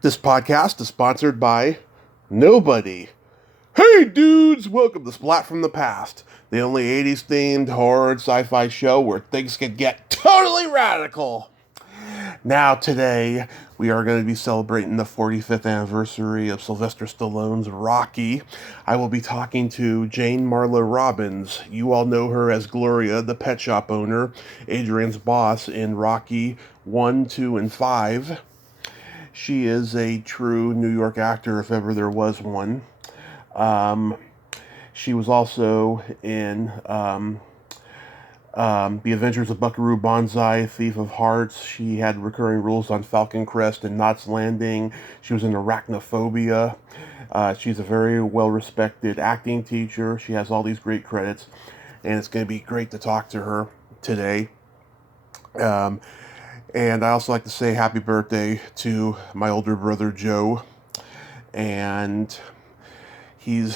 This podcast is sponsored by nobody. Hey dudes, welcome to Splat from the Past, the only 80s themed horror and sci-fi show where things can get totally radical. Now today, we are going to be celebrating the 45th anniversary of Sylvester Stallone's Rocky. I will be talking to Jane Marla Robbins. You all know her as Gloria, the pet shop owner, Adrian's boss in Rocky 1, 2, and 5. She is a true New York actor, if ever there was one. She was also in The Adventures of Buckaroo Banzai, Thief of Hearts. She had recurring roles on Falcon Crest and Knots Landing. She was in Arachnophobia. She's a very well-respected acting teacher. She has all these great credits, and it's going to be great to talk to her today. And I also like to say happy birthday to my older brother, Joe. And he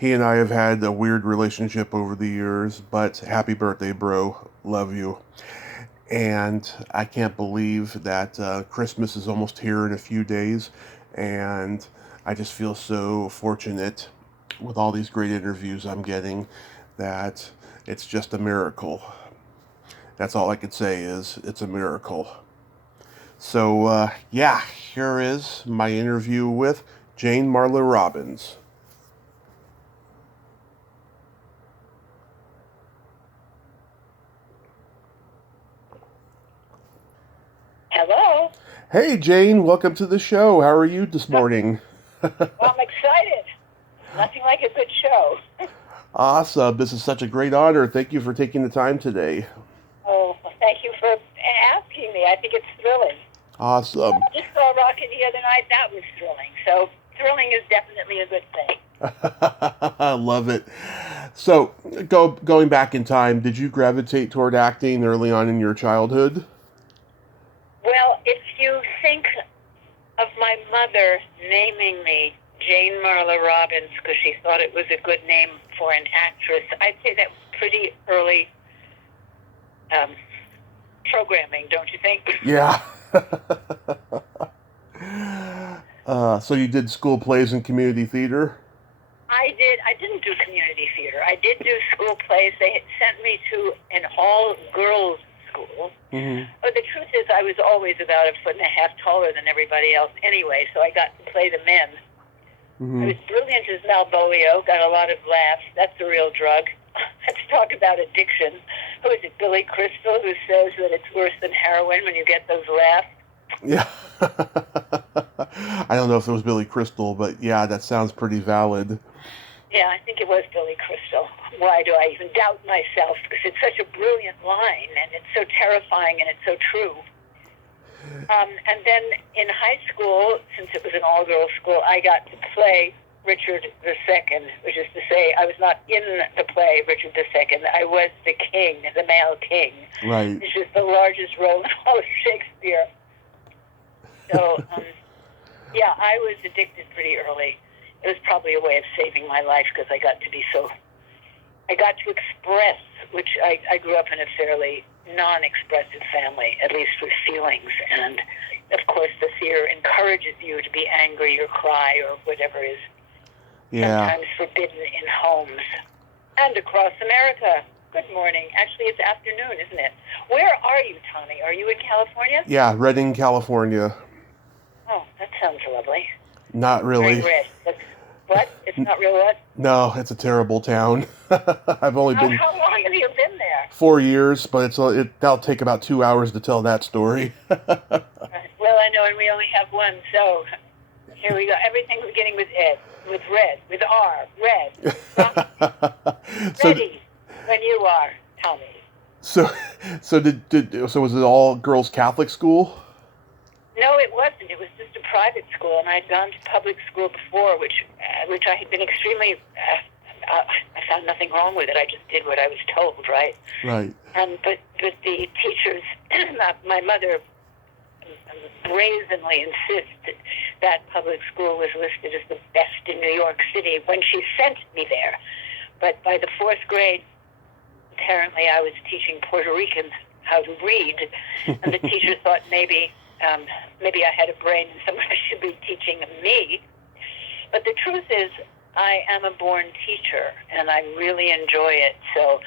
and I have had a weird relationship over the years, but happy birthday, bro. Love you. And I can't believe that Christmas is almost here in a few days. And I just feel so fortunate with all these great interviews I'm getting that it's just a miracle. That's all I could say is it's a miracle. So, here is my interview with Jane Marla Robbins. Hello. Hey, Jane, welcome to the show. How are you this morning? Well, I'm excited. Nothing like a good show. Awesome. This is such a great honor. Thank you for taking the time today. Oh, well, thank you for asking me. I think it's thrilling. Awesome. I just saw Rocky the other night. That was thrilling. So thrilling is definitely a good thing. I love it. So, going back in time, did you gravitate toward acting early on in your childhood? Well, if you think of my mother naming me Jane Marla Robbins because she thought it was a good name for an actress, I'd say that was pretty early programming, don't you think? Yeah. So you did school plays and community theater? I didn't do community theater. I did do school plays. They had sent me to an all-girls school. Mm-hmm. But the truth is I was always about 1.5 foot taller than everybody else anyway, so I got to play the men. Mm-hmm. I was brilliant as Malvolio, got a lot of laughs. That's the real drug. Let's talk about addiction. Who is it, Billy Crystal, who says that it's worse than heroin when you get those laughs? Yeah. I don't know if it was Billy Crystal, but yeah, that sounds pretty valid. Yeah, I think it was Billy Crystal. Why do I even doubt myself? Because it's such a brilliant line, and it's so terrifying, and it's so true. And then in high school, since it was an all-girls school, I got to play Richard II, which is to say I was not in the play Richard II. I was the king, the male king, right, which is the largest role in all of Shakespeare. So, I was addicted pretty early. It was probably a way of saving my life because I got to express, which I grew up in a fairly non-expressive family, at least with feelings. And, of course, the theater encourages you to be angry or cry or whatever is sometimes forbidden in homes. And across America. Good morning. Actually, it's afternoon, isn't it? Where are you, Tommy? Are you in California? Yeah, Redding, California. Oh, that sounds lovely. Not really. Very red. What? It's not real what? No, it's a terrible town. I've only been... How long have you been there? 4 years, but that'll take about 2 hours to tell that story. Well, I know, and we only have one, so here we go. Everything beginning with Ed, with red, with R, red. Ready when you are, Tommy. So was it all girls Catholic school? No, it wasn't. It was just a private school, and I'd gone to public school before, which I had been extremely. I found nothing wrong with it. I just did what I was told, right? Right. But the teachers, my mother, brazenly insisted that public school was listed as the best in New York City when she sent me there. But by the 4th grade, apparently I was teaching Puerto Ricans how to read, and the teacher thought maybe maybe I had a brain and someone should be teaching me. But the truth is, I am a born teacher, and I really enjoy it. So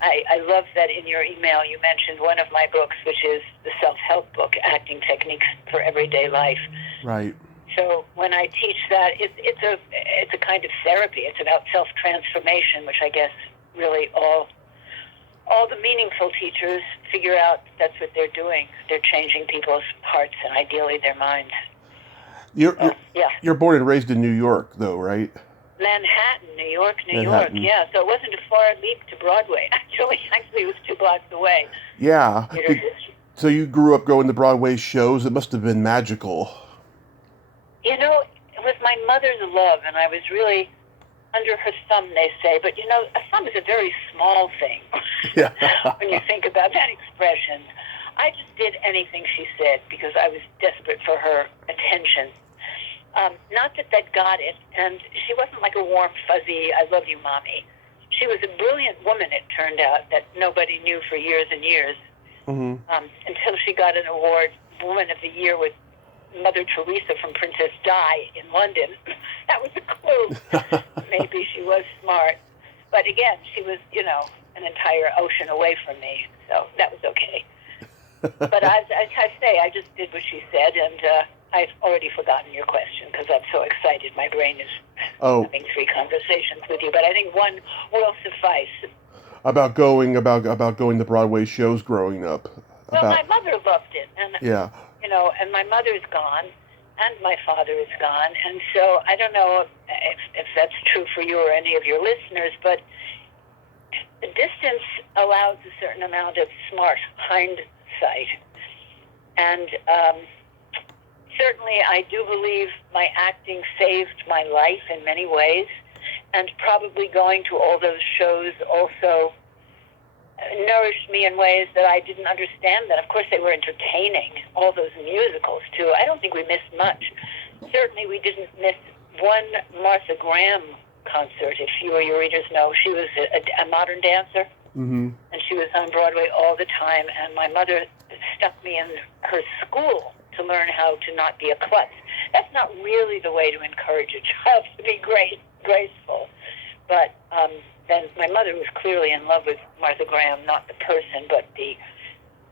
I love that in your email you mentioned one of my books, which is the self-help book, Acting Techniques for Everyday Life. Right. So when I teach that, it's a kind of therapy. It's about self-transformation, which I guess really all the meaningful teachers figure out that's what they're doing. They're changing people's hearts and ideally their minds. You're born and raised in New York, though, right? Manhattan, New York. Manhattan. Yeah, so it wasn't a far leap to Broadway. Actually, it was 2 blocks away. Yeah. So you grew up going to Broadway shows. It must have been magical. You know, it was my mother's love, and I was really under her thumb, they say. But, you know, a thumb is a very small thing Yeah. when you think about that expression. I just did anything she said because I was desperate for her attention. Not that got it, and she wasn't like a warm, fuzzy, I love you, Mommy. She was a brilliant woman, it turned out, that nobody knew for years and years, until she got an award, Woman of the Year, with Mother Teresa from Princess Di in London. That was a clue. Maybe she was smart. But again, she was, you know, an entire ocean away from me, so that was okay. But as I say, I just did what she said, and I've already forgotten your question because I'm so excited. My brain is having 3 conversations with you, but I think one will suffice. About going to Broadway shows growing up. Well, my mother loved it, and yeah. You know, and my mother's gone, and my father is gone, and so I don't know if that's true for you or any of your listeners, but the distance allows a certain amount of smart hindsight, and certainly I do believe my acting saved my life in many ways, and probably going to all those shows also nourished me in ways that I didn't understand then. Of course, they were entertaining, all those musicals, too. I don't think we missed much. Certainly, we didn't miss one Martha Graham concert, if you or your readers know. She was a modern dancer, and she was on Broadway all the time, and my mother stuck me in her school to learn how to not be a klutz. That's not really the way to encourage a child to be graceful, but then my mother was clearly in love with Martha Graham, not the person, but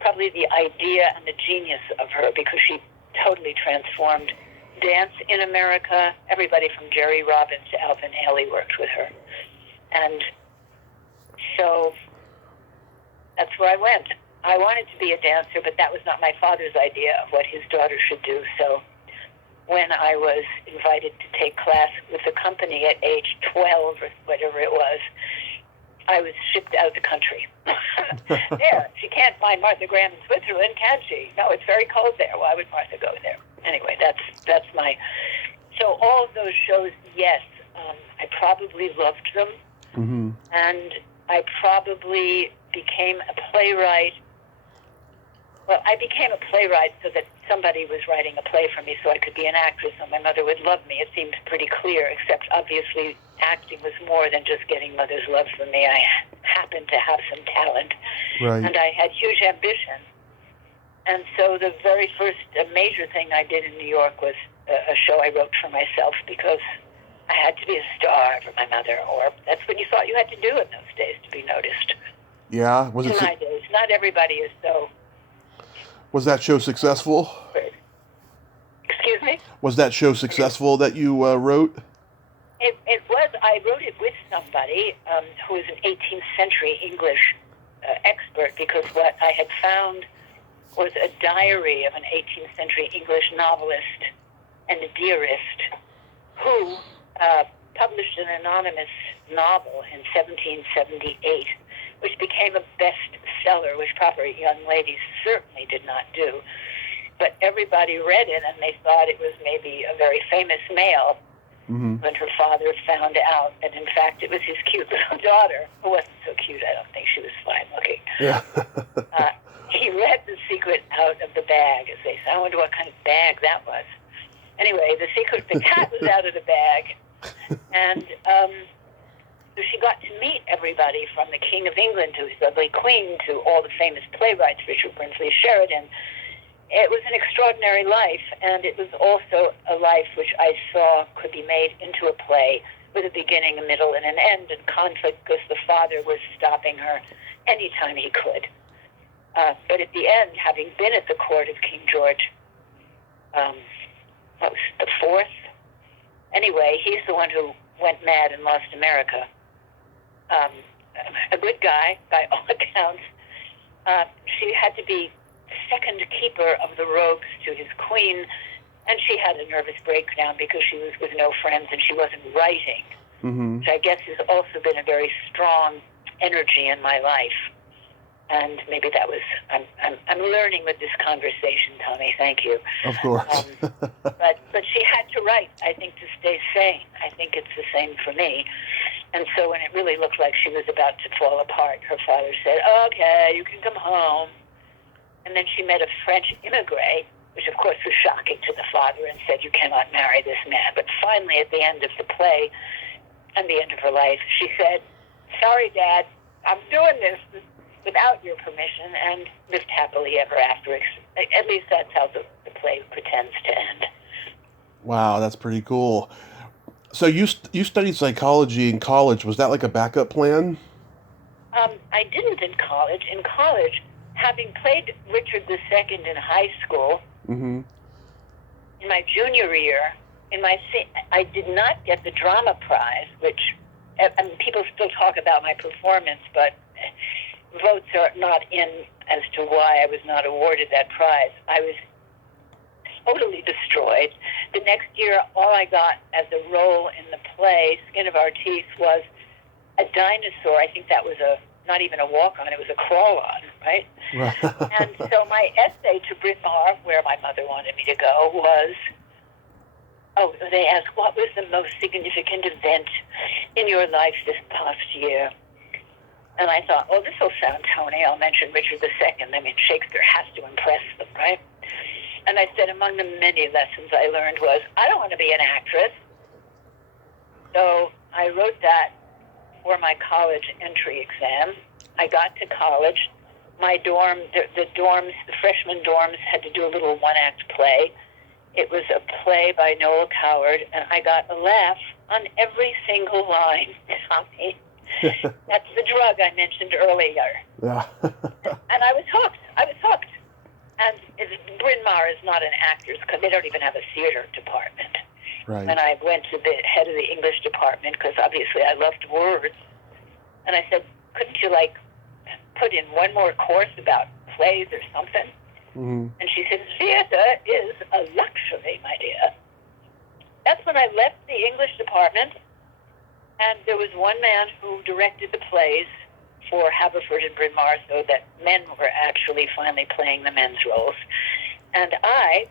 probably the idea and the genius of her, because she totally transformed dance in America. Everybody from Jerry Robbins to Alvin Ailey worked with her. And so that's where I went. I wanted to be a dancer, but that was not my father's idea of what his daughter should do. So when I was invited to take class with the company at age 12 or whatever it was, I was shipped out of the country. There, she can't find Martha Graham in Switzerland, can she? No, it's very cold there. Why would Martha go there? Anyway, that's my... So all of those shows, yes, I probably loved them, and I probably became a playwright. Well, I became a playwright so that somebody was writing a play for me so I could be an actress and my mother would love me. It seemed pretty clear, except obviously acting was more than just getting mother's love for me. I happened to have some talent, and I had huge ambition. And so the very first major thing I did in New York was a show I wrote for myself because I had to be a star for my mother, or that's what you thought you had to do in those days to be noticed. Yeah? Was in it my days. Not everybody is so... Was that show successful? Excuse me? Was that show successful that you wrote? It was. I wrote it with somebody who was an 18th century English expert, because what I had found was a diary of an 18th century English novelist and a diarist who published an anonymous novel in 1778, which became a bestseller, which proper young ladies certainly did not do. But everybody read it, and they thought it was maybe a very famous male. When her father found out that, in fact, it was his cute little daughter, who wasn't so cute, I don't think she was fine-looking. Yeah. He read the secret out of the bag, as they say. I wonder what kind of bag that was. Anyway, the cat was out of the bag, and so she got to meet everybody from the King of England to his lovely Queen to all the famous playwrights, Richard Brinsley Sheridan. it was an extraordinary life, and it was also a life which I saw could be made into a play with a beginning, a middle, and an end, and conflict, because the father was stopping her anytime he could. But at the end, having been at the court of King George, what was the fourth? Anyway, he's the one who went mad and lost America. A good guy, by all accounts. She had to be second keeper of the robes to his queen, and she had a nervous breakdown because she was with no friends and she wasn't writing, which I guess has also been a very strong energy in my life. And maybe that was, I'm learning with this conversation, Tommy, thank you. Of course. But she had to write, I think, to stay sane. I think it's the same for me. And so when it really looked like she was about to fall apart, her father said, okay, you can come home. And then she met a French immigrant, which of course was shocking to the father, and said, you cannot marry this man. But finally, at the end of the play and the end of her life, she said, sorry, Dad, I'm doing this without your permission, and lived happily ever after. At least that's how the play pretends to end. Wow, that's pretty cool. So you studied psychology in college. Was that like a backup plan? I didn't in college. In college, having played Richard II in high school, in my junior year, I did not get the drama prize, which, I mean, people still talk about my performance, but votes are not in as to why I was not awarded that prize. I was totally destroyed. The next year, all I got as a role in the play, Skin of Our Teeth, was a dinosaur. I think that was not even a walk-on, it was a crawl-on, right? And so my essay to Bryn Mawr, where my mother wanted me to go, was, they asked, what was the most significant event in your life this past year? And I thought, this will sound Tony. I'll mention Richard II. I mean, Shakespeare has to impress them, right? And I said, among the many lessons I learned was, I don't want to be an actress. So I wrote that for my college entry exam. I got to college. My dorm, the freshman dorms had to do a little one-act play. It was a play by Noel Coward, and I got a laugh on every single line, Tommy. That's the drug I mentioned earlier. Yeah. And I was hooked. And Bryn Mawr is not an actor's, because they don't even have a theater department. Right. And I went to the head of the English department, because obviously I loved words. And I said, couldn't you, put in one more course about plays or something? And she said, theater is a luxury, my dear. That's when I left the English department, and there was one man who directed the plays for Haverford and Bryn Mawr, so that men were actually finally playing the men's roles. And I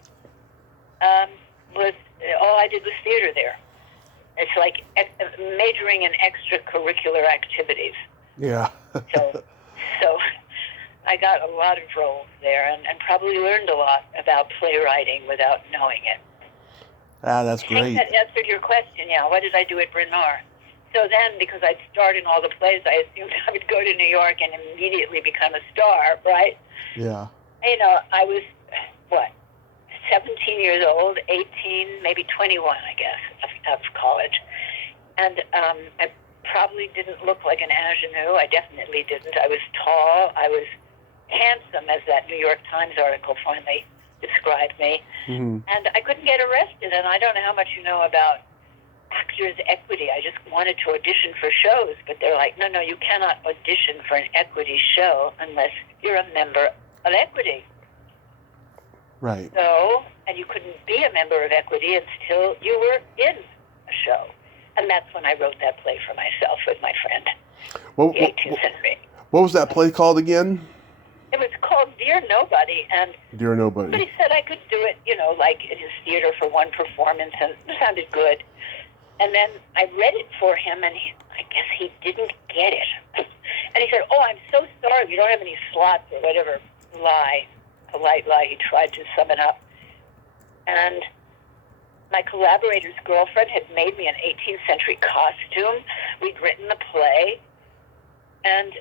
all I did was theater there. It's like majoring in extracurricular activities. Yeah. So I got a lot of roles there, and probably learned a lot about playwriting without knowing it. That's great. I think that answered your question, yeah. What did I do at Bryn Mawr? So then, because I'd starred in all the plays, I assumed I would go to New York and immediately become a star, right? Yeah. I was, 17 years old, 18, maybe 21, I guess, of college. And I probably didn't look like an ingenue. I definitely didn't. I was tall. I was handsome, as that New York Times article finally described me. And I couldn't get arrested. And I don't know how much you know about actors' equity. I just wanted to audition for shows, but they're like, no, you cannot audition for an equity show unless you're a member of equity. Right. So, and you couldn't be a member of equity until you were in a show. And that's when I wrote that play for myself with my friend, the 18th century. What was that play called again? It was called Dear Nobody, and Dear Nobody. Somebody said I could do it, like in his theater for one performance, and it sounded good. And then I read it for him, and I guess he didn't get it. And he said, I'm so sorry, we don't have any slots, or whatever polite lie he tried to sum it up. And my collaborator's girlfriend had made me an 18th century costume. We'd written the play, and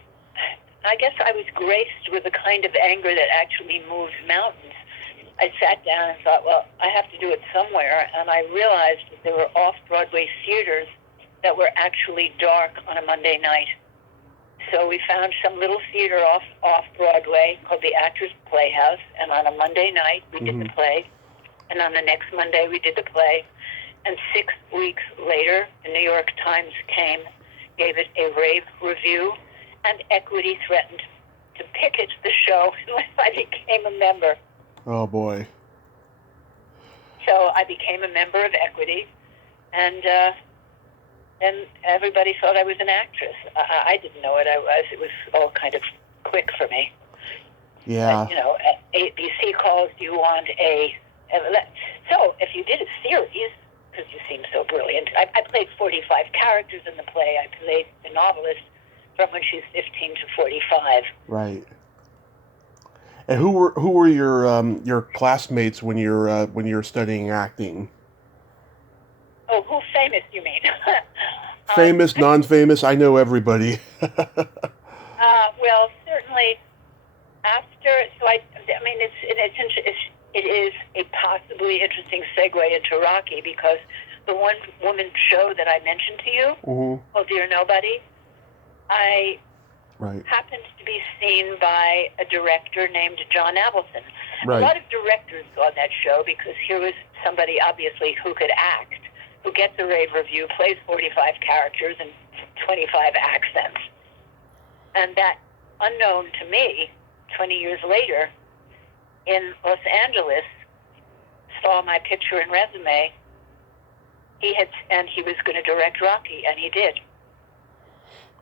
I guess I was graced with a kind of anger that actually moves mountains. I sat down and thought, well, I have to do it somewhere, and I realized that there were off-Broadway theaters that were actually dark on a Monday night. So we found some little theater off Broadway called the Actors Playhouse, and on a Monday night we did the play, and on the next Monday we did the play, and 6 weeks later the New York Times came, gave it a rave review, and Equity threatened to picket the show unless I became a member. Oh boy. So I became a member of Equity, and everybody thought I was an actress. I didn't know it. I was. It was all kind of quick for me. Yeah. But, ABC calls, do you want so if you did a series, because you seem so brilliant, I played 45 characters in the play. I played the novelist from when she's 15 to 45. Right. And who were your classmates when you're studying acting? Oh, who's famous, you mean? Famous, non-famous, I know everybody. Well, certainly after, so I mean, it is a possibly interesting segue into Rocky, because the one woman show that I mentioned to you, called Dear Nobody, I happened to be seen by a director named John Avalton. Right. A lot of directors saw that show because here was somebody obviously who could act, who gets a rave review, plays 45 characters and 25 accents. And that, unknown to me, 20 years later, in Los Angeles, saw my picture and resume. He was going to direct Rocky, and he did.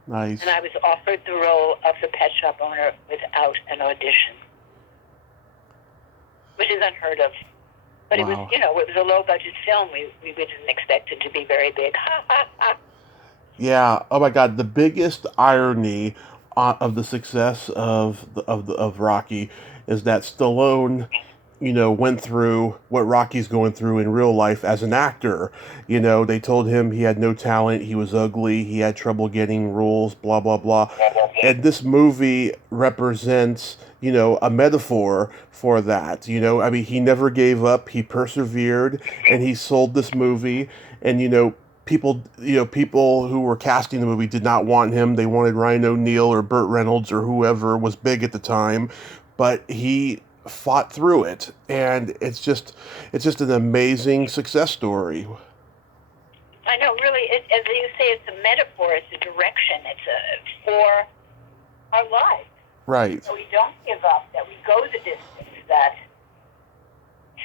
Nice. And I was offered the role of the pet shop owner without an audition, which is unheard of. But It was, it was a low-budget film. We didn't expect it to be very big. Yeah. Oh my God. The biggest irony of the success of Rocky is that Stallone, went through what Rocky's going through in real life as an actor. They told him he had no talent, he was ugly, he had trouble getting roles, blah, blah, blah. And this movie represents, a metaphor for that. I mean, he never gave up, he persevered, and he sold this movie. And, people who were casting the movie did not want him. They wanted Ryan O'Neal or Burt Reynolds or whoever was big at the time. But he fought through it, and it's just an amazing success story. I know, really, as you say, it's a metaphor, it's a direction, for our lives. Right. So we don't give up, that we go the distance, that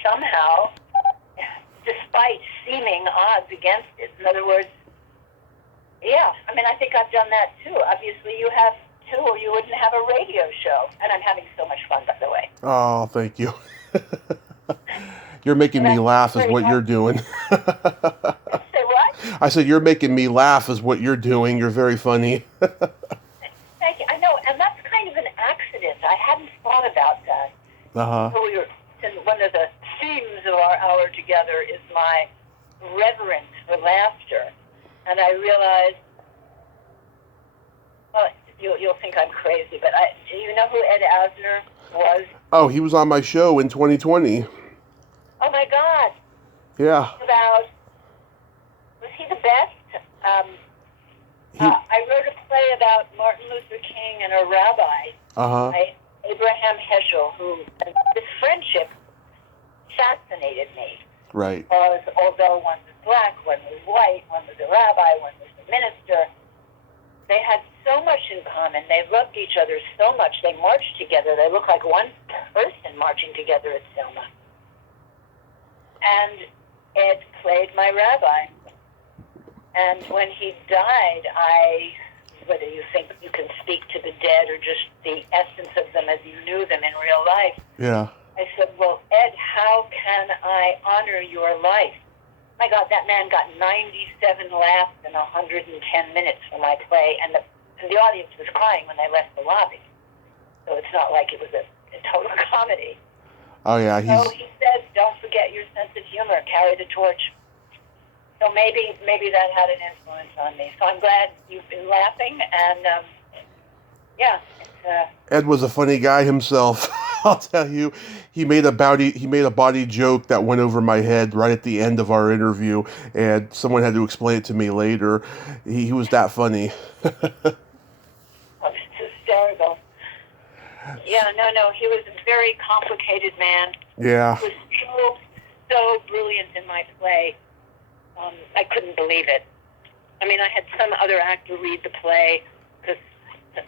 somehow, despite seeming odds against it, in other words, I mean, I think I've done that too. Obviously, you have too, or you wouldn't have a radio show. And I'm having so much fun, by the way. Oh, thank you. You're making me laugh is what you're doing. Say what? I said, you're making me laugh is what you're doing. You're very funny. Thank you. I know, and that's kind of an accident. I hadn't thought about that. Uh-huh. So one of the themes of our hour together is my reverence for laughter. And I realized, well, you'll think I'm crazy, but do you know who Ed Azner was? Oh, he was on my show in 2020. Oh my God. Yeah. Was he the best? I wrote a play about Martin Luther King and a rabbi, by Abraham Heschel, his friendship fascinated me. Right. Because although one was black, one was white, one was a rabbi, one was a minister, they had so much in common. They loved each other so much. They marched together. They looked like one person marching together at Selma. And Ed played my rabbi. And when he died, whether you think you can speak to the dead or just the essence of them as you knew them in real life, yeah, I said, well, Ed, how can I honor your life? My God, that man got 97 laughs in 110 minutes for my play, and the audience was crying when they left the lobby. So it's not like it was a total comedy. Oh, yeah. So he said, don't forget your sense of humor, carry the torch. So maybe that had an influence on me. So I'm glad you've been laughing, and Ed was a funny guy himself. I'll tell you, he made a body joke that went over my head right at the end of our interview, and someone had to explain it to me later. He was that funny. Oh, it's hysterical. Yeah, no, he was a very complicated man. Yeah. He was so brilliant in my play. I couldn't believe it. I mean, I had some other actor read the play, because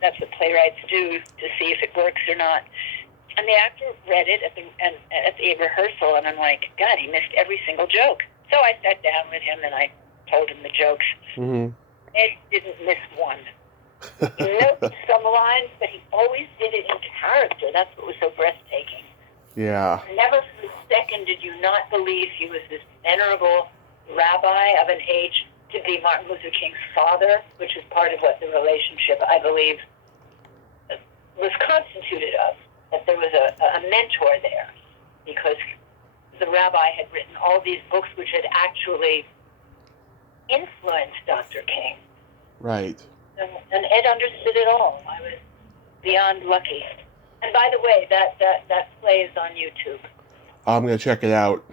that's what playwrights do, to see if it works or not. And the actor read it at the rehearsal, and I'm like, God, he missed every single joke. So I sat down with him, and I told him the jokes. Mm-hmm. Ed didn't miss one. He noted some lines, but he always did it in character. That's what was so breathtaking. Yeah. Never for a second did you not believe he was this venerable rabbi of an age to be Martin Luther King's father, which is part of what the relationship, I believe, was constituted of. That there was a mentor there, because the rabbi had written all these books which had actually influenced Dr. King. Right. And Ed understood it all. I was beyond lucky. And by the way, that play is on YouTube. I'm going to check it out.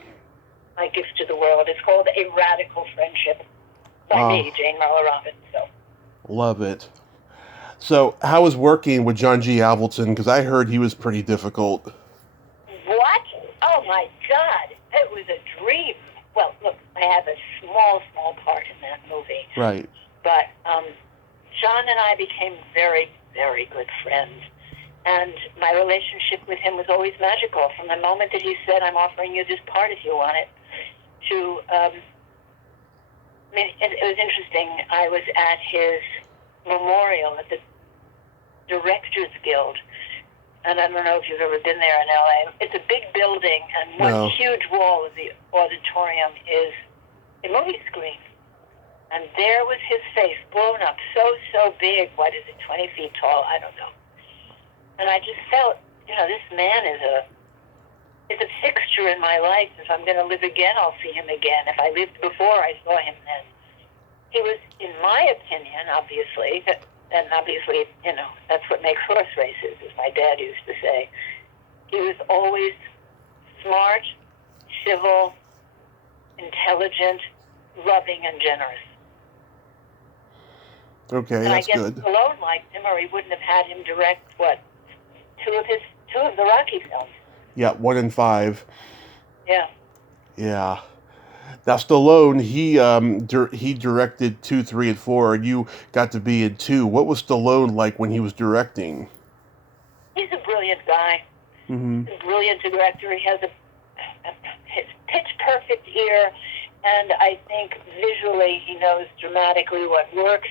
My gift to the world. It's called A Radical Friendship by me, Jane Marla Robbins. So. Love it. So, how was working with John G Avalton? Because I heard he was pretty difficult. What? Oh my God! It was a dream. Well, look, I have a small part in that movie. Right. But John and I became very, very good friends. And my relationship with him was always magical. From the moment that he said, I'm offering you this part if you want it, to, I mean, it was interesting. I was at his memorial at the Directors Guild. And I don't know if you've ever been there in LA. It's a big building, and one huge wall of the auditorium is a movie screen. And there was his face, blown up, so big. What is it, 20 feet tall? I don't know. And I just felt, this man is a fixture in my life. If I'm going to live again, I'll see him again. If I lived before, I saw him then. He was, in my opinion, obviously, and obviously, that's what makes horse races, as my dad used to say. He was always smart, civil, intelligent, loving, and generous. Okay, and that's I guess good. Stallone liked him, or he wouldn't have had him direct, two of the Rocky films. Yeah, 1 and 5. Yeah. Yeah. Now Stallone, he directed 2, 3, and 4, and you got to be in 2. What was Stallone like when he was directing? He's a brilliant guy. Mm-hmm. He's a brilliant director. He has his pitch-perfect ear, and I think visually he knows dramatically what works.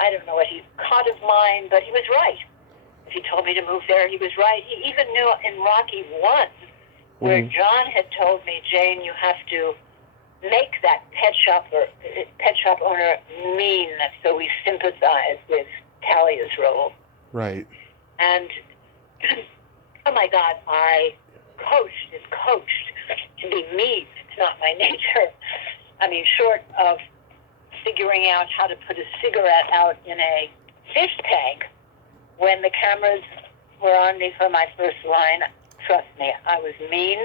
I don't know what he caught of mine, but he was right. If he told me to move there, he was right. He even knew in Rocky 1, where John had told me, Jane, you have to make that pet shop owner mean, so we sympathize with Talia's role. Right. And, oh my God, I coached to be mean. It's not my nature. I mean, short of figuring out how to put a cigarette out in a fish tank when the cameras were on me for my first line, trust me, I was mean.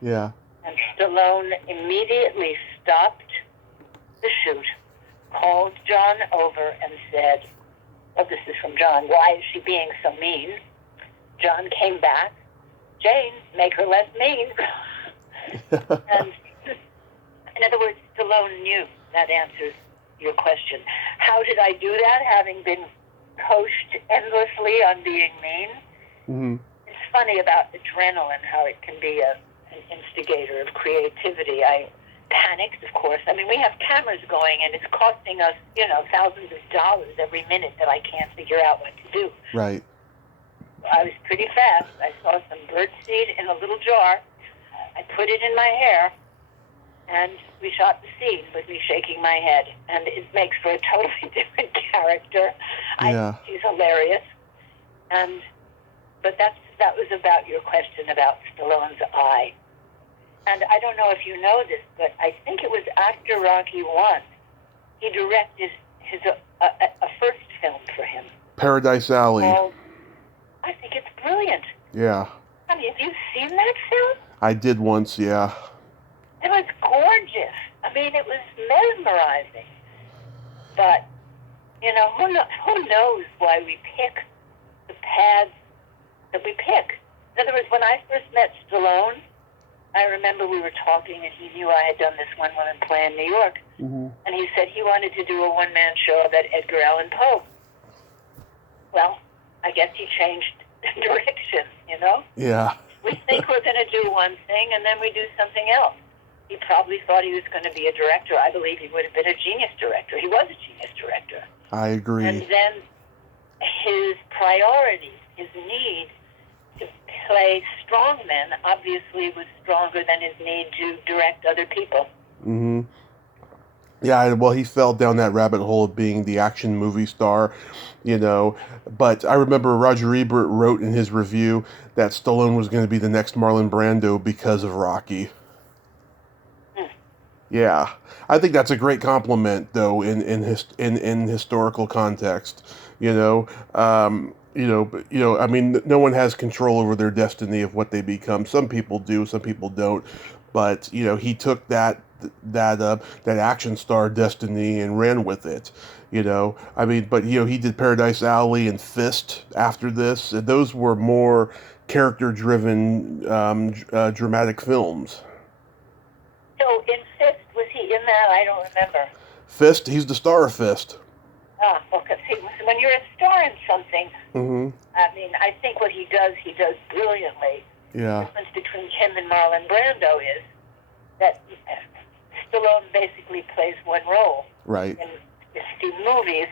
Yeah. And Stallone immediately stopped the shoot, called John over and said, this is from John, why is she being so mean? John came back, Jane, make her less mean. And in other words, Stallone knew. That answers your question. How did I do that, having been coached endlessly on being mean? Mm-hmm. It's funny about adrenaline, how it can be an instigator of creativity. I panicked, of course. I mean, we have cameras going, and it's costing us, thousands of dollars every minute that I can't figure out what to do. Right. I was pretty fast. I saw some birdseed in a little jar. I put it in my hair, and we shot the scene with me shaking my head. And it makes for a totally different character. Yeah. He's hilarious. But that was about your question about Stallone's eye. And I don't know if you know this, but I think it was after Rocky 1, he directed a first film for him. Paradise Alley. I think it's brilliant. Yeah. I mean, have you seen that film? I did once, yeah. It was gorgeous. I mean, it was mesmerizing. But, who knows why we pick the paths that we pick. In other words, when I first met Stallone, I remember we were talking, and he knew I had done this one woman play in New York. Mm-hmm. And he said he wanted to do a one-man show about Edgar Allan Poe. Well, I guess he changed direction, Yeah. We think we're going to do one thing, and then we do something else. He probably thought he was going to be a director. I believe he would have been a genius director. He was a genius director. I agree. And then his priorities, his need to play strong men, obviously was stronger than his need to direct other people. Mm-hmm. Yeah, well, he fell down that rabbit hole of being the action movie star, But I remember Roger Ebert wrote in his review that Stallone was going to be the next Marlon Brando because of Rocky. Yeah, I think that's a great compliment, though, in historical context. I mean, no one has control over their destiny of what they become. Some people do, some people don't. But he took that action star destiny and ran with it. I mean, but he did Paradise Alley and Fist after this. And those were more character-driven, dramatic films. So in Fist, was he in that? I don't remember. Fist, he's the star of Fist. Because when you're a star in something, Mm-hmm. I mean, I think what he does brilliantly. Yeah. The difference between him and Marlon Brando is that Stallone basically plays one role. Right. In two movies,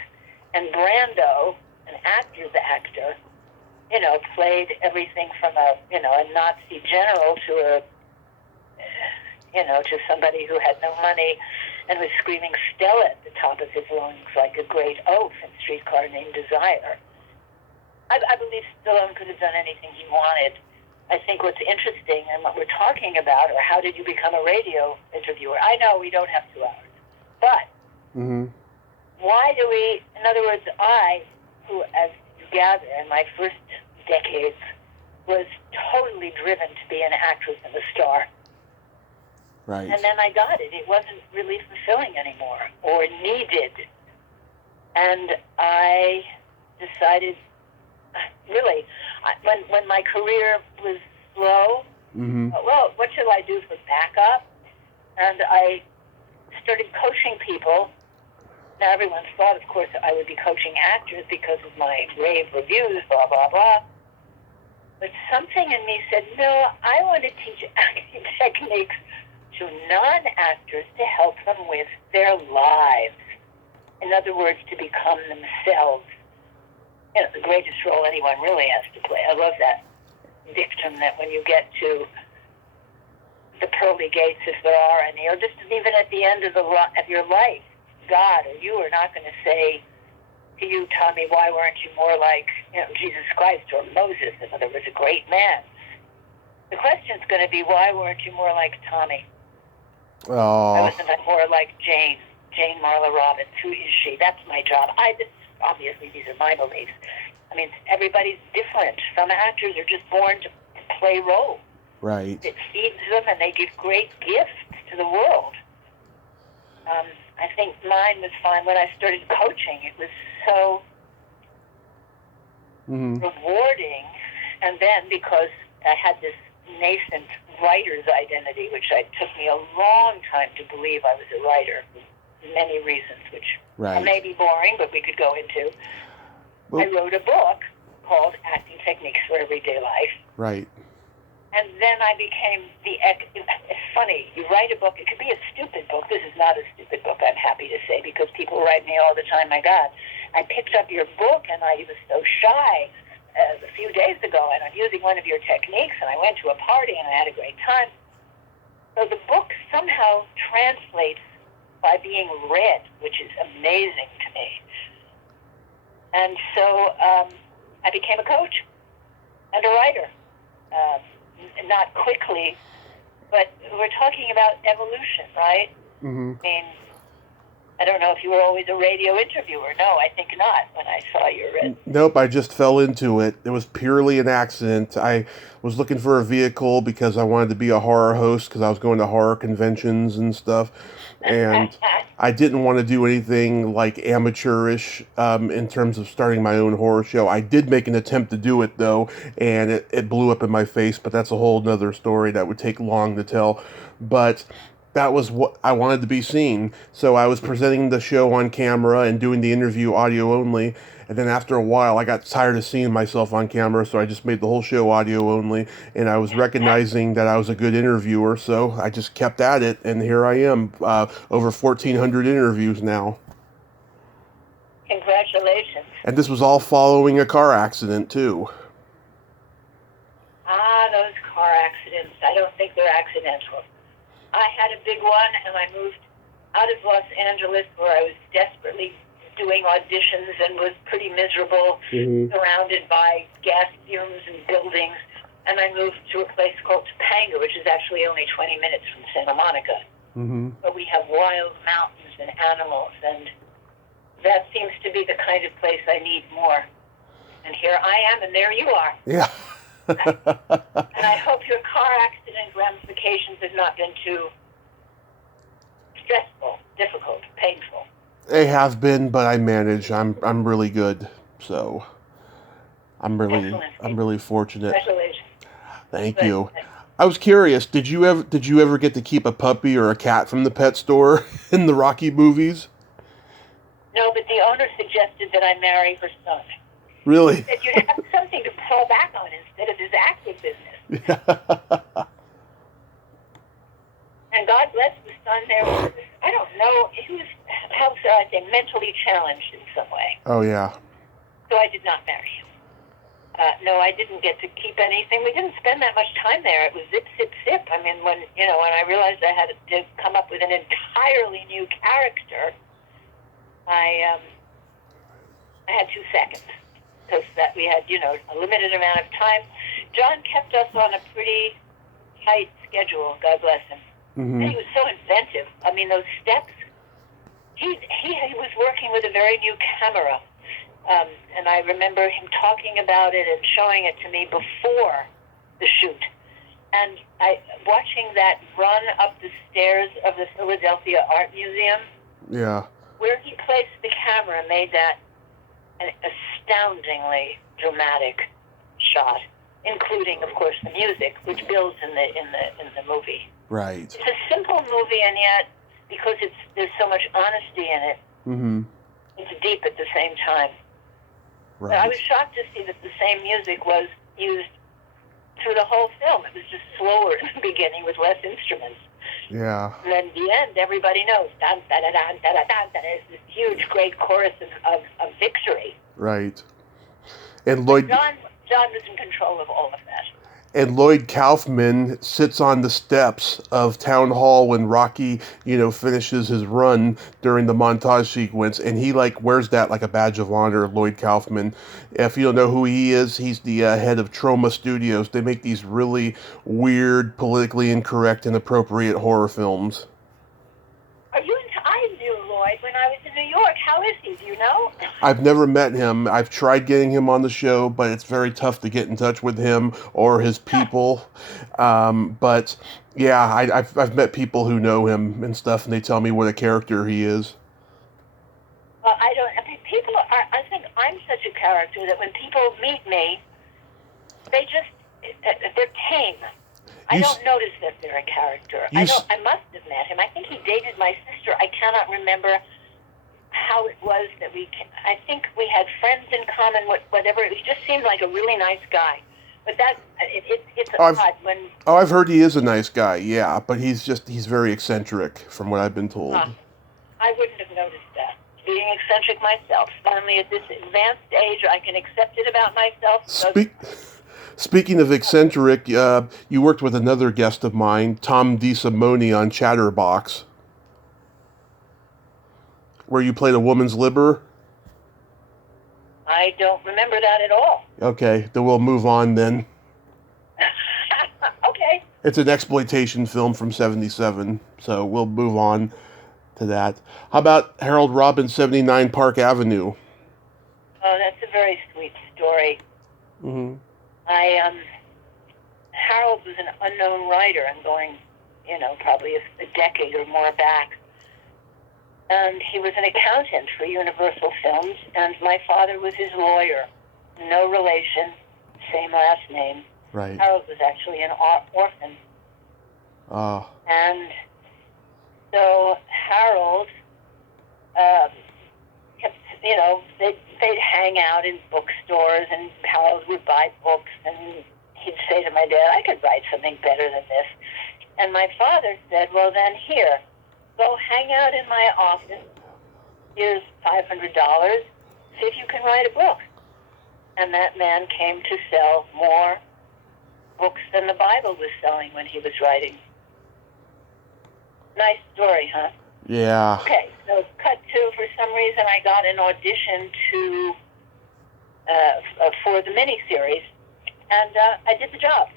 and Brando, an actor's actor, played everything from a Nazi general to to somebody who had no money and was screaming Stella at the top of his lungs like a great oaf in Streetcar Named Desire. I believe Stallone could have done anything he wanted. I think what's interesting and what we're talking about, or how did you become a radio interviewer? I know we don't have 2 hours, but why do we, in other words, I, who, as you gather, in my first decades, was totally driven to be an actress and a star. Right. And then I got it. It wasn't really fulfilling anymore or needed. And I decided, really, when my career was slow, well, what should I do for backup? And I started coaching people. Now, everyone thought, of course, I would be coaching actors because of my rave reviews, blah, blah, blah. But something in me said, no, I want to teach acting techniques to non-actors to help them with their lives. In other words, to become themselves. The greatest role anyone really has to play. I love that dictum that when you get to the pearly gates, if there are any, or just even at the end of your life, God or you are not going to say to you, Tommy, why weren't you more like Jesus Christ or Moses? In other words, a great man. The question's going to be, why weren't you more like Tommy? Oh. I wasn't more like Jane Marla Robbins. Who is she? That's my job. Obviously, these are my beliefs. I mean, everybody's different. Some actors are just born to play roles. Right. It feeds them, and they give great gifts to the world. I think mine was fine. When I started coaching, it was so rewarding. And then, because I had this nascent writer's identity, which took me a long time to believe I was a writer, for many reasons, which may be boring, but we could go into. Well, I wrote a book called Acting Techniques for Everyday Life. Right. And then I became it's funny, you write a book, it could be a stupid book. This is not a stupid book, I'm happy to say, because people write me all the time, my God. I picked up your book, and I was so shy a few days ago, and I'm using one of your techniques, and I went to a party, and I had a great time. So the book somehow translates by being read, which is amazing to me. And so I became a coach and a writer. Not quickly, but we're talking about evolution, right? Mm-hmm. I mean, I don't know if you were always a radio interviewer. No, I think not when I saw your resume. Nope, I just fell into it. It was purely an accident. I was looking for a vehicle because I wanted to be a horror host because I was going to horror conventions and stuff. And I didn't want to do anything like amateurish in terms of starting my own horror show. I did make an attempt to do it, though, and it blew up in my face, but that's a whole nother story that would take long to tell. But that was what I wanted to be seen. So I was presenting the show on camera and doing the interview audio only. And then after a while, I got tired of seeing myself on camera, so I just made the whole show audio only. And I was recognizing that I was a good interviewer, so I just kept at it. And here I am, over 1,400 interviews now. Congratulations. And this was all following a car accident, too. Those car accidents. I don't think they're accidental. I had a big one, and I moved out of Los Angeles where I was desperately doing auditions and was pretty miserable, surrounded by gas fumes and buildings. And I moved to a place called Topanga, which is actually only 20 minutes from Santa Monica. But we have wild mountains and animals, and that seems to be the kind of place I need more. And here I am, and there you are. Yeah. And I hope your car accident ramifications have not been too stressful, difficult, painful. They have been, but I manage. I'm really good, so I'm really fortunate. Congratulations. Thank you. I was curious. Did you ever get to keep a puppy or a cat from the pet store in the Rocky movies? No, but the owner suggested that I marry her son. Really? That you'd have something to fall back on instead of his acting business. And God bless the son there. I don't know. He was, how should I say, mentally challenged in some way. Oh, yeah. So I did not marry him. No, I didn't get to keep anything. We didn't spend that much time there. It was zip, zip, zip. I mean, when I realized I had to come up with an entirely new character, I had 2 seconds. Because that we had, a limited amount of time. John kept us on a pretty tight schedule, God bless him. And he was so inventive. I mean, those steps, he was working with a very new camera. And I remember him talking about it and showing it to me before the shoot. And watching that run up the stairs of the Philadelphia Art Museum, where he placed the camera made that an astoundingly dramatic shot, including, of course, the music, which builds in the movie. Right. It's a simple movie, and yet because there's so much honesty in it, it's deep at the same time. Right. But I was shocked to see that the same music was used through the whole film. It was just slower in the beginning with less instruments. Yeah. And then at the end, everybody knows. Dun, da, da, da, da, da, da, da. There's this huge, great chorus of victory. Right. And Lloyd... John was in control of all of that. And Lloyd Kaufman sits on the steps of Town Hall when Rocky, finishes his run during the montage sequence, and he wears that like a badge of honor, Lloyd Kaufman. If you don't know who he is, he's the head of Troma Studios. They make these really weird, politically incorrect, inappropriate horror films. I knew Lloyd when I was in New York. How is he? Do you know? I've never met him. I've tried getting him on the show, but it's very tough to get in touch with him or his people. But yeah, I've met people who know him and stuff, and they tell me what a character he is. Well, people are. I think I'm such a character that when people meet me, they're tame. I don't notice that they're a character. I must have met him. I think he dated my sister. I cannot remember how it was that I think we had friends in common, whatever. He just seemed like a really nice guy. But it's odd when... Oh, I've heard he is a nice guy, yeah, but he's very eccentric, from what I've been told. I wouldn't have noticed that. Being eccentric myself. Only at this advanced age, I can accept it about myself. Speaking of eccentric, you worked with another guest of mine, Tom DeSimone, on Chatterbox, where you played a woman's liber. I don't remember that at all. Okay, then we'll move on then. Okay. It's an exploitation film from '77, so we'll move on to that. How about Harold Robbins' 79 Park Avenue? Oh, that's a very sweet story. Mm-hmm. Harold was an unknown writer. I'm going, probably a decade or more back. And he was an accountant for Universal Films, and my father was his lawyer. No relation, same last name. Right. Harold was actually an orphan. Oh. And so Harold kept, they'd hang out in bookstores, and Harold would buy books, and he'd say to my dad, I could write something better than this. And my father said, well, then here, go hang out in my office. Here's $500. See if you can write a book. And that man came to sell more books than the Bible was selling when he was writing. Nice story, huh? Yeah. Okay, so cut to, for some reason, I got an audition for the miniseries, and I did the job.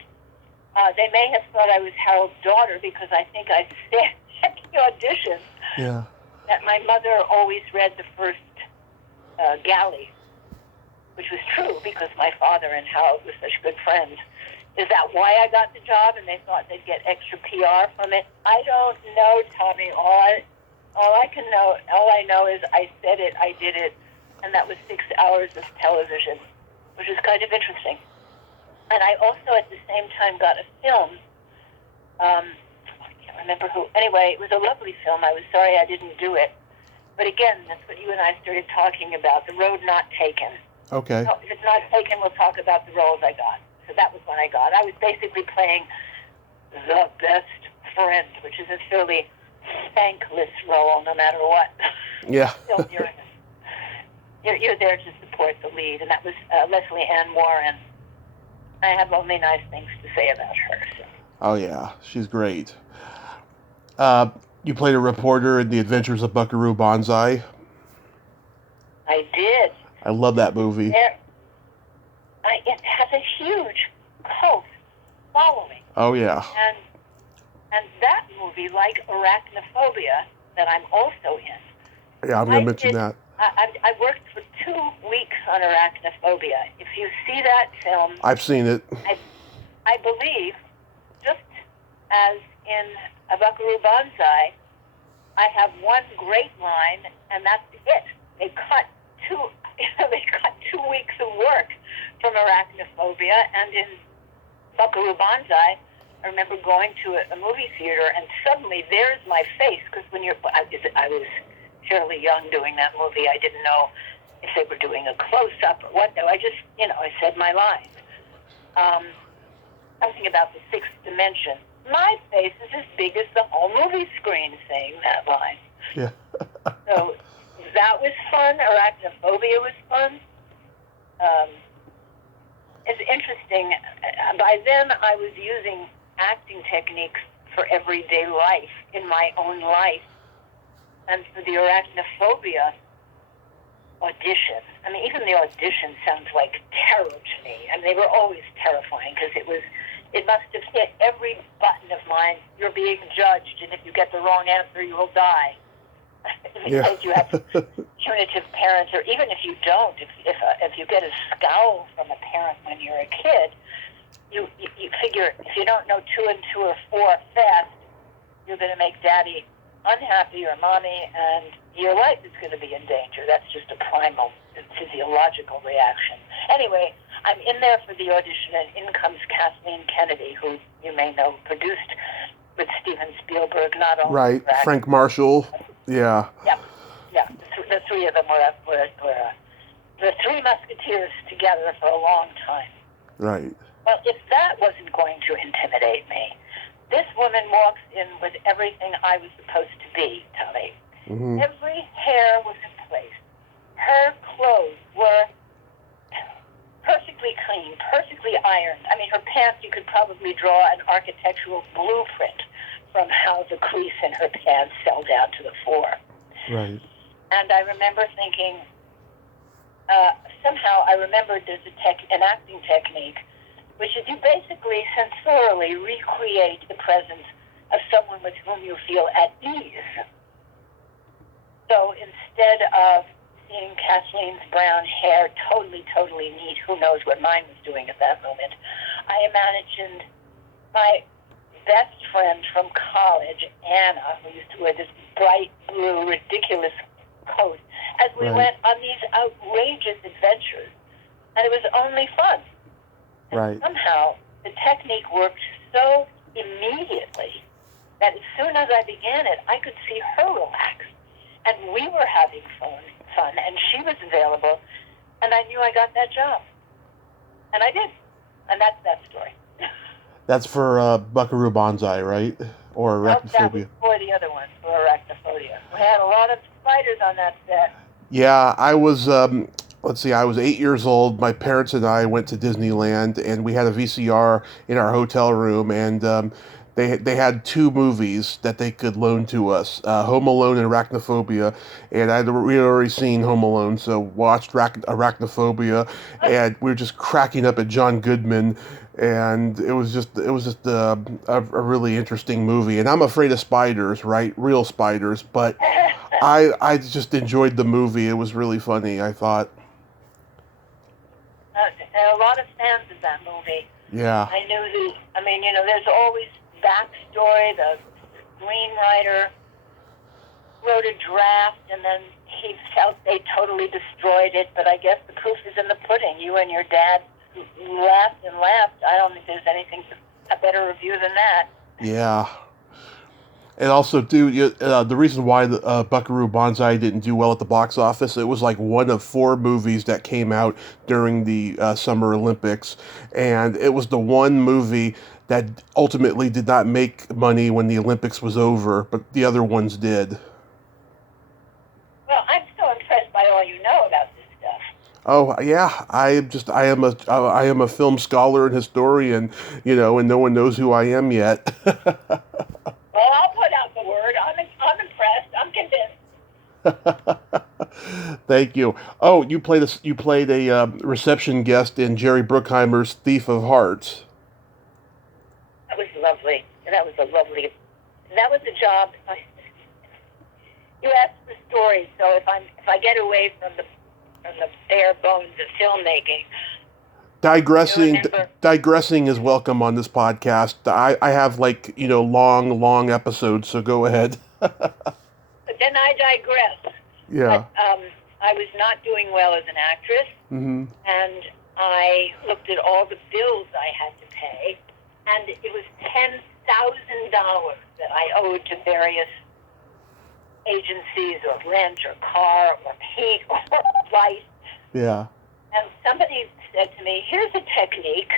They may have thought I was Harold's daughter because I think I said at the audition that my mother always read the first galley, which was true because my father and Harold were such good friends. Is that why I got the job and they thought they'd get extra PR from it? I don't know, Tommy. All I know is I said it, I did it, and that was 6 hours of television, which is kind of interesting. And I also, at the same time, got a film. I can't remember who. Anyway, it was a lovely film. I was sorry I didn't do it. But again, that's what you and I started talking about, the road not taken. Okay. No, if it's not taken, we'll talk about the roles I got. So that was what I got. I was basically playing the best friend, which is a fairly thankless role, no matter what. Yeah. Still, you're there to support the lead, and that was Leslie Ann Warren. I have only nice things to say about her. So. Oh, yeah. She's great. You played a reporter in The Adventures of Buckaroo Banzai. I did. I love that movie. It has a huge cult following. Oh, yeah. And that movie, like Arachnophobia, that I'm also in. Yeah, I'm going to mention that. I worked for 2 weeks on Arachnophobia. If you see that film... I've seen it. I believe, just as in a Buckaroo Banzai, I have one great line, and that's it. They cut 2 weeks of work from Arachnophobia, and in Buckaroo Banzai, I remember going to a movie theater, and suddenly there's my face, because I was fairly young doing that movie. I didn't know if they were doing a close-up or what. I just, I said my lines. Something about the sixth dimension. My face is as big as the whole movie screen saying that line. Yeah. So that was fun. Arachnophobia was fun. It's interesting. By then, I was using acting techniques for everyday life, in my own life. And for the Arachnophobia audition, even the audition sounds like terror to me. They were always terrifying because it must have hit every button of mine. You're being judged, and if you get the wrong answer, you will die. If you have punitive parents, or even if you don't, if you get a scowl from a parent when you're a kid, you figure if you don't know 2 and 2 or 4 fast, you're going to make daddy unhappy or mommy, and your life is going to be in danger. That's just a primal physiological reaction. Anyway, I'm in there for the audition, and in comes Kathleen Kennedy, who you may know produced with Steven Spielberg, not only Right, Frank Marshall. Yeah. Yeah. The 3 of them were the 3 musketeers together for a long time. Right. Well, if that wasn't going to intimidate me, this woman walks in with everything I was supposed to be, Tommy. Mm-hmm. Every hair was in place. Her clothes were perfectly clean, perfectly ironed. Her pants, you could probably draw an architectural blueprint from how the crease in her pants fell down to the floor. Right. And I remember thinking, somehow I remembered there's an acting technique, which is you basically sensorially recreate the presence of someone with whom you feel at ease. So instead of seeing Kathleen's brown hair totally, totally neat, who knows what mine was doing at that moment, I imagined my best friend from college, Anna, who used to wear this bright blue, ridiculous coat, as we went on these outrageous adventures. And it was only fun. And somehow the technique worked so immediately that as soon as I began it, I could see her relax. And we were having fun, and she was available, and I knew I got that job. And I did. And that's that story. That's for Buckaroo Banzai, right? Or Arachnophobia? Nope, that was for the other one, for Arachnophobia. We had a lot of spiders on that set. Yeah, I was, I was 8 years old. My parents and I went to Disneyland, and we had a VCR in our hotel room, and they had two movies that they could loan to us, Home Alone and Arachnophobia, and we had already seen Home Alone, so watched Arachnophobia, and we were just cracking up at John Goodman, and it was just a really interesting movie. And I'm afraid of spiders, right? Real spiders, but I just enjoyed the movie. It was really funny, I thought. There are a lot of fans of that movie. Yeah. There's always backstory. The screenwriter wrote a draft, and then he felt they totally destroyed it. But I guess the proof is in the pudding. You and your dad laughed and laughed. I don't think there's anything a better review than that. Yeah. And also, too, the reason why the Buckaroo Banzai didn't do well at the box office, it was like one of 4 movies that came out during the Summer Olympics, and it was the one movie that ultimately did not make money when the Olympics was over, but the other ones did. Well, I'm so impressed by all you know about this stuff. Oh yeah, I am a film scholar and historian, and no one knows who I am yet. Well, I'll put out the word. I'm impressed. I'm convinced. Thank you. Oh, you played a reception guest in Jerry Bruckheimer's Thief of Hearts. That was lovely. That was a job. You asked the story, so if I get away from the bare bones of filmmaking. Digressing is welcome on this podcast. I have long episodes, so go ahead. But then I digress. Yeah. But, I was not doing well as an actress, and I looked at all the bills I had to pay, and it was $10,000 that I owed to various agencies, or rent, or car, or paint, or flight. Yeah. And somebody said to me, here's a technique.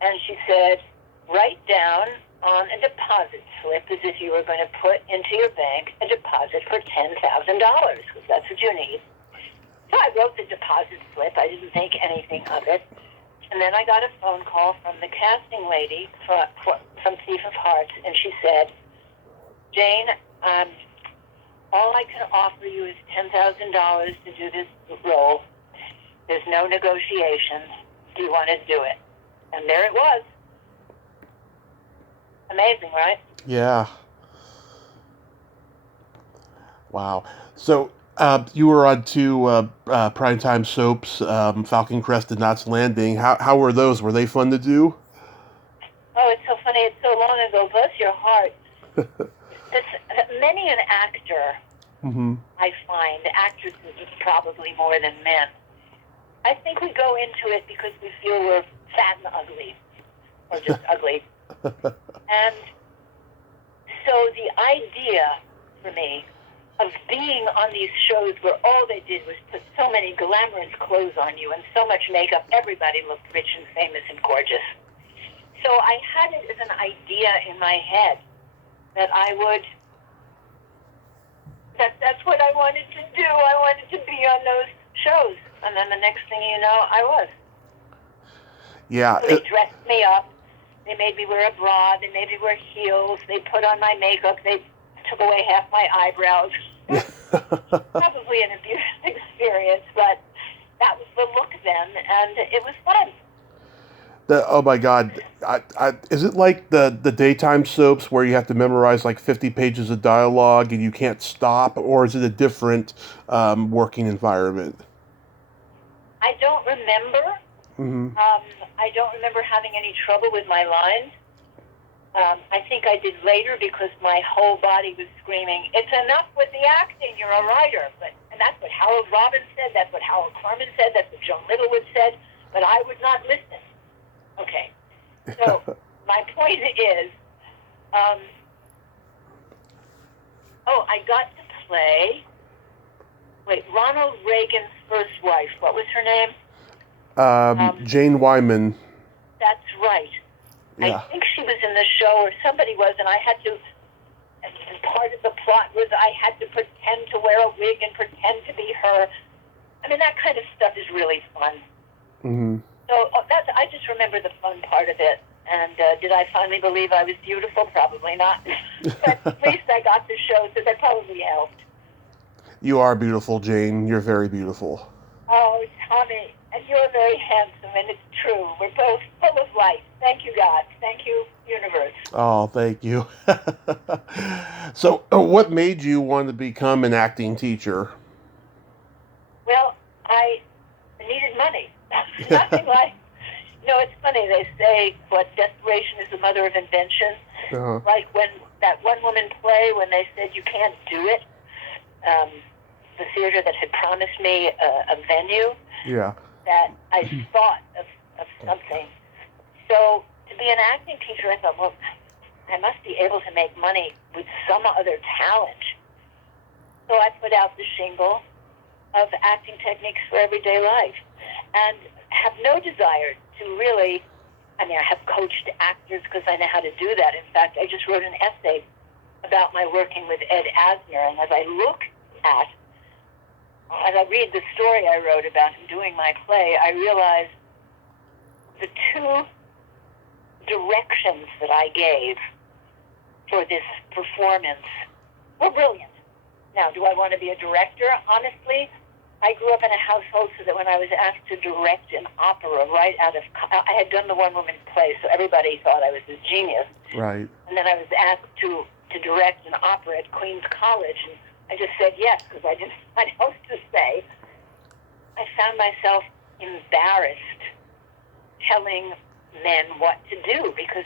And she said, write down on a deposit slip as if you were going to put into your bank a deposit for $10,000, because that's what you need. So I wrote the deposit slip. I didn't think anything of it. And then I got a phone call from the casting lady from Thief of Hearts, and she said, Jane, all I can offer you is $10,000 to do this role. There's no negotiations. Do you want to do it? And there it was. Amazing, right? Yeah. Wow. So you were on 2 Primetime Soaps, Falcon Crest and Knots Landing. How were those? Were they fun to do? Oh, it's so funny. It's so long ago. Bless your heart. Many an actor, I find, actresses probably more than men, I think we go into it because we feel we're fat and ugly, or just ugly. And so the idea for me of being on these shows where all they did was put so many glamorous clothes on you and so much makeup, everybody looked rich and famous and gorgeous. So I had it as an idea in my head that that's what I wanted to do. I wanted to be on those shows. And then the next thing you know, I was. Yeah. So they dressed me up. They made me wear a bra. They made me wear heels. They put on my makeup. They took away half my eyebrows. Probably an abusive experience, but that was the look then, and it was fun. Oh my God. Is it like the daytime soaps where you have to memorize like 50 pages of dialogue and you can't stop, or is it a different working environment? I don't remember. Hmm. I don't remember having any trouble with my lines. I think I did later because my whole body was screaming, "It's enough with the acting, you're a writer." And that's what Harold Robbins said, that's what Howard Corman said, that's what Joan Littlewood said, but I would not listen. Okay, so my point is, I got to play, Ronald Reagan's first wife, what was her name? Jane Wyman. That's right. I Yeah. think she was in the show, or somebody was, and I had to, and part of the plot was I had to pretend to wear a wig and pretend to be her. I mean, that kind of stuff is really fun. Hmm. So I just remember the fun part of it. And did I finally believe I was beautiful? Probably not. But at least I got the show, so that probably helped. You are beautiful, Jane. You're very beautiful. Oh, Tommy, and you're very handsome, and it's true. We're both full of life. Thank you, God. Thank you, universe. Oh, thank you. So, what made you want to become an acting teacher? Well, I needed money. Nothing like, it's funny. They say, desperation is the mother of invention. Uh-huh. Like when that one woman play, when they said you can't do it, the theater that had promised me a venue, Yeah. that I thought of something. So to be an acting teacher, I thought, well, I must be able to make money with some other talent. So I put out the shingle of acting techniques for everyday life, and have no desire to really, I have coached actors because I know how to do that. In fact, I just wrote an essay about my working with Ed Azner, and as I read the story I wrote about him doing my play, I realized the two directions that I gave for this performance were brilliant. Now, do I want to be a director? Honestly, I grew up in a household so that when I was asked to direct an opera I had done the one-woman play, so everybody thought I was a genius. Right. And then I was asked to direct an opera at Queens College, and I just said yes because I didn't know what else to say. I found myself embarrassed telling men what to do because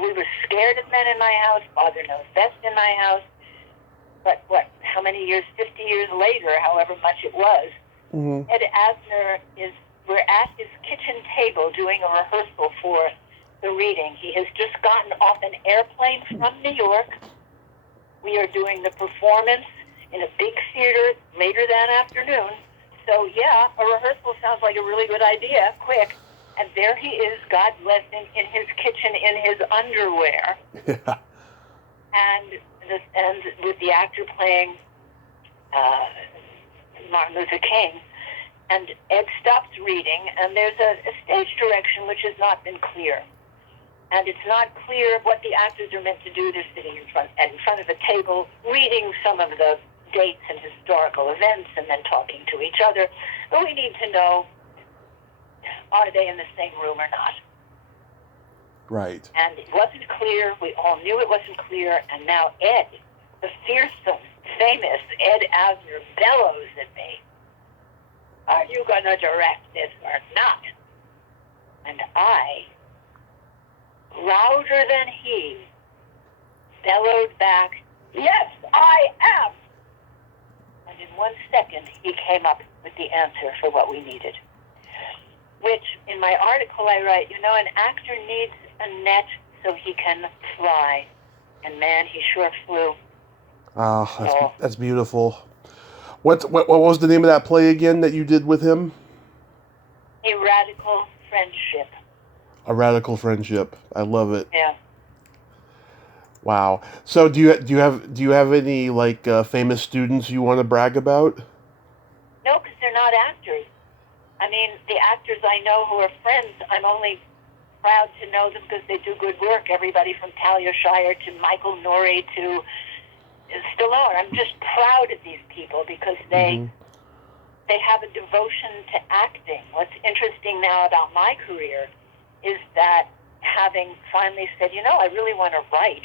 we were scared of men in my house. Father knows best in my house. But how many years, 50 years later, however much it was, Mm-hmm. Ed Azner we're at his kitchen table doing a rehearsal for the reading. He has just gotten off an airplane from New York. We are doing the performance in a big theater later that afternoon. So, yeah, a rehearsal sounds like a really good idea, quick. And there he is, God bless him, in his kitchen in his underwear. Yeah. And with the actor playing Martin Luther King. And Ed stops reading, and there's a stage direction which has not been clear. And it's not clear what the actors are meant to do. They're sitting in front of a table, reading some of the dates and historical events, and then talking to each other. But we need to know, are they in the same room or not? Right. And it wasn't clear. We all knew it wasn't clear. And now Ed, the fearsome, famous Ed Azner, bellows at me, "Are you going to direct this or not?" And I, louder than he, bellowed back, "Yes, I am." And in 1 second, he came up with the answer for what we needed. Which, in my article, I write, an actor needs a net so he can fly. And man, he sure flew. Oh, that's beautiful. What was the name of that play again that you did with him? A Radical Friendship. A Radical Friendship. I love it. Yeah. Wow. So do you have any famous students you want to brag about? No, because they're not actors. I mean, the actors I know who are friends, I'm only proud to know them because they do good work. Everybody from Talia Shire to Michael Nouri to Stallone. I'm just proud of these people because they have a devotion to acting. What's interesting now about my career is that having finally said, I really want to write,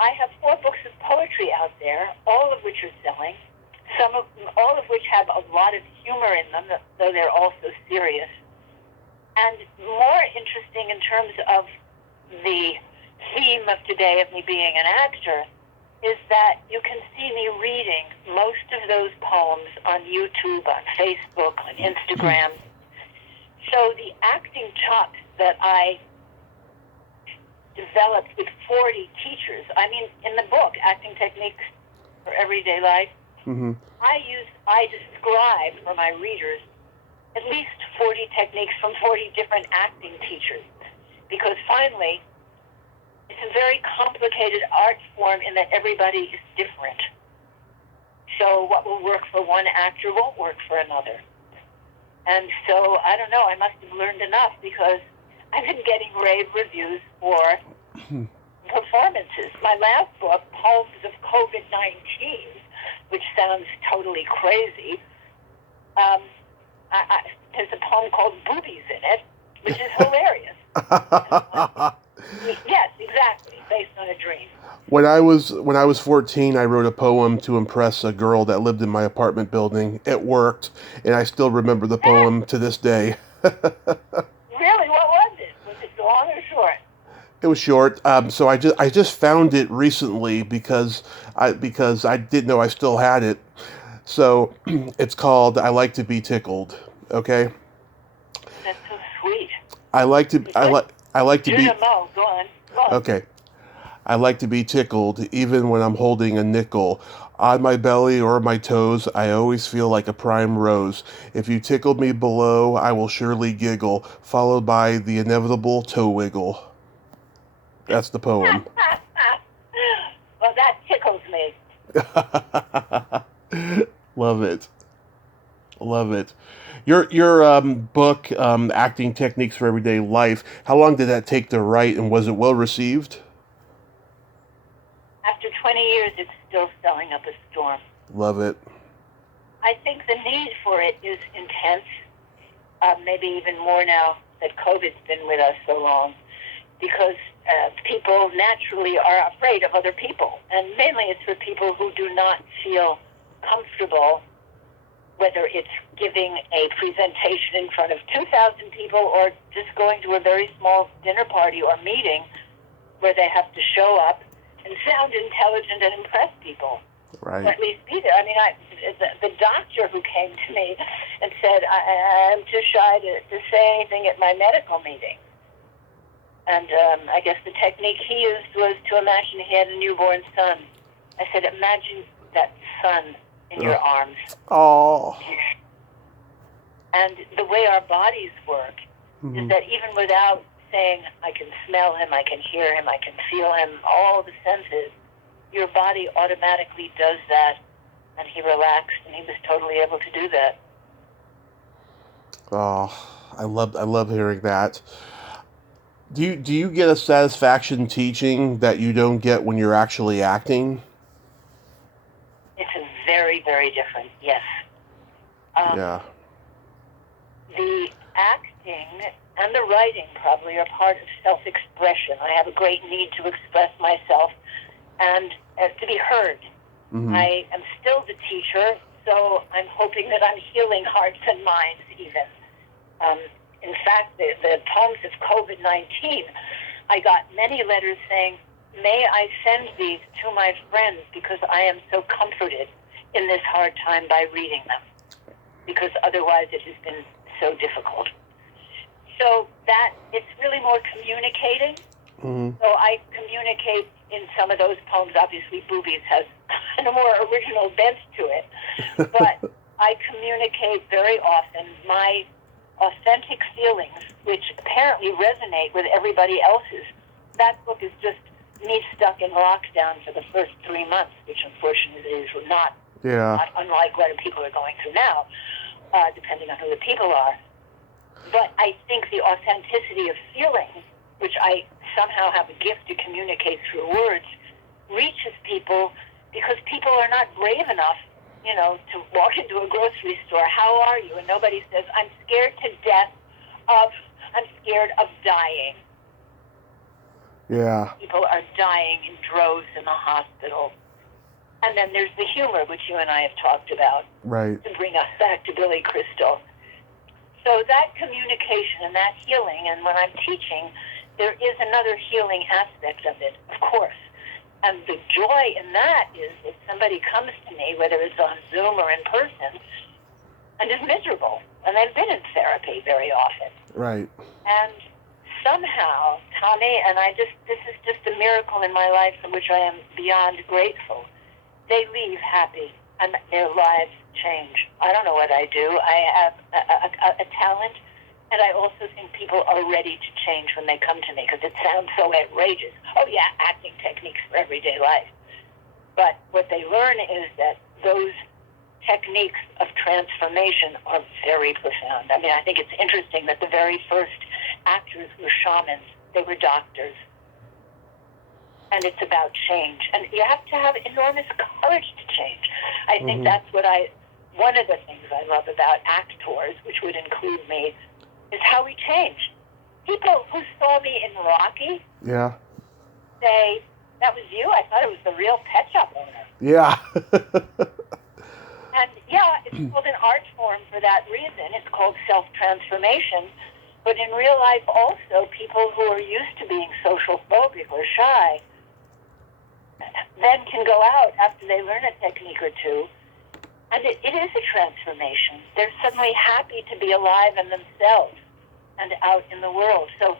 I have 4 books of poetry out there, all of which are selling, all of which have a lot of humor in them, though they're also serious. And more interesting in terms of the theme of today of me being an actor is that you can see me reading most of those poems on YouTube, on Facebook, on Instagram. So the acting chops that I developed with 40 teachers, in the book, Acting Techniques for Everyday Life, I describe for my readers at least 40 techniques from 40 different acting teachers, because finally, it's a very complicated art form in that everybody is different. So what will work for one actor won't work for another. And so, I don't know, I must have learned enough, because I've been getting rave reviews for performances. My last book, Poems of COVID-19, which sounds totally crazy, there's a poem called Boobies in it, which is hilarious. Yes, exactly, based on a dream. When I was 14, I wrote a poem to impress a girl that lived in my apartment building. It worked, and I still remember the poem to this day. Really? What was it? Was it long or short? It was short. So I just found it recently because I didn't know I still had it. So it's called "I Like to Be Tickled." Okay. That's so sweet. I like to be. Go on. Okay. I like to be tickled, even when I'm holding a nickel. On my belly or my toes, I always feel like a prime rose. If you tickled me below, I will surely giggle, followed by the inevitable toe wiggle. That's the poem. Well, that tickles me. Love it. Love it. Your book, Acting Techniques for Everyday Life, how long did that take to write, and was it well received? After 20 years, it's still selling up a storm. Love it. I think the need for it is intense, maybe even more now that COVID's been with us so long, because people naturally are afraid of other people. And mainly it's for people who do not feel comfortable, whether it's giving a presentation in front of 2,000 people or just going to a very small dinner party or meeting where they have to show up and sound intelligent and impress people. Right. Or at least be there. The doctor who came to me and said, I'm too shy to say anything at my medical meeting. And I guess the technique he used was to imagine he had a newborn son. I said, imagine that son in your arms. Oh. And the way our bodies work is that even without saying, I can smell him, I can hear him, I can feel him, all the senses, your body automatically does that, and he relaxed, and he was totally able to do that. Oh, I love hearing that. Do you get a satisfaction teaching that you don't get when you're actually acting? It's very, very different, yes. Yeah. The acting and the writing probably are part of self-expression. I have a great need to express myself and to be heard. I am still the teacher, so I'm hoping that I'm healing hearts and minds even. In fact, the poems of COVID-19, I got many letters saying, may I send these to my friends because I am so comforted in this hard time by reading them, because otherwise it has been so difficult. So that it's really more communicating. So I communicate in some of those poems. Obviously, Boobies has a more original bent to it, but I communicate very often my authentic feelings, which apparently resonate with everybody else's. That book is just me stuck in lockdown for the first 3 months, which unfortunately is not unlike what people are going through now, depending on who the people are. But I think the authenticity of feeling, which I somehow have a gift to communicate through words, reaches people because people are not brave enough, to walk into a grocery store. How are you? And nobody says, I'm scared to death of I'm scared of dying. Yeah. People are dying in droves in the hospital. And then there's the humor, which you and I have talked about, Right. to bring us back to Billy Crystal. So that communication and that healing, and when I'm teaching, there is another healing aspect of it, of course. And the joy in that is if somebody comes to me, whether it's on Zoom or in person, and is miserable, and they've been in therapy very often. Right. And somehow, Tommy, and this is just a miracle in my life for which I am beyond grateful, they leave happy and their lives change. I don't know what I do. I have a talent, and I also think people are ready to change when they come to me because it sounds so outrageous. Oh, yeah, acting techniques for everyday life. But what they learn is that those techniques of transformation are very profound. I mean, I think it's interesting that the very first actors were shamans. They were doctors. And it's about change. And you have to have enormous courage to change. I think that's one of the things I love about actors, which would include me, is how we change. People who saw me in Rocky say, that was you? I thought it was the real pet shop owner. Yeah. And yeah, it's called an art form for that reason. It's called self-transformation. But in real life also, people who are used to being social phobic or shy then can go out after they learn a technique or two. And it is a transformation. They're suddenly happy to be alive in themselves and out in the world. So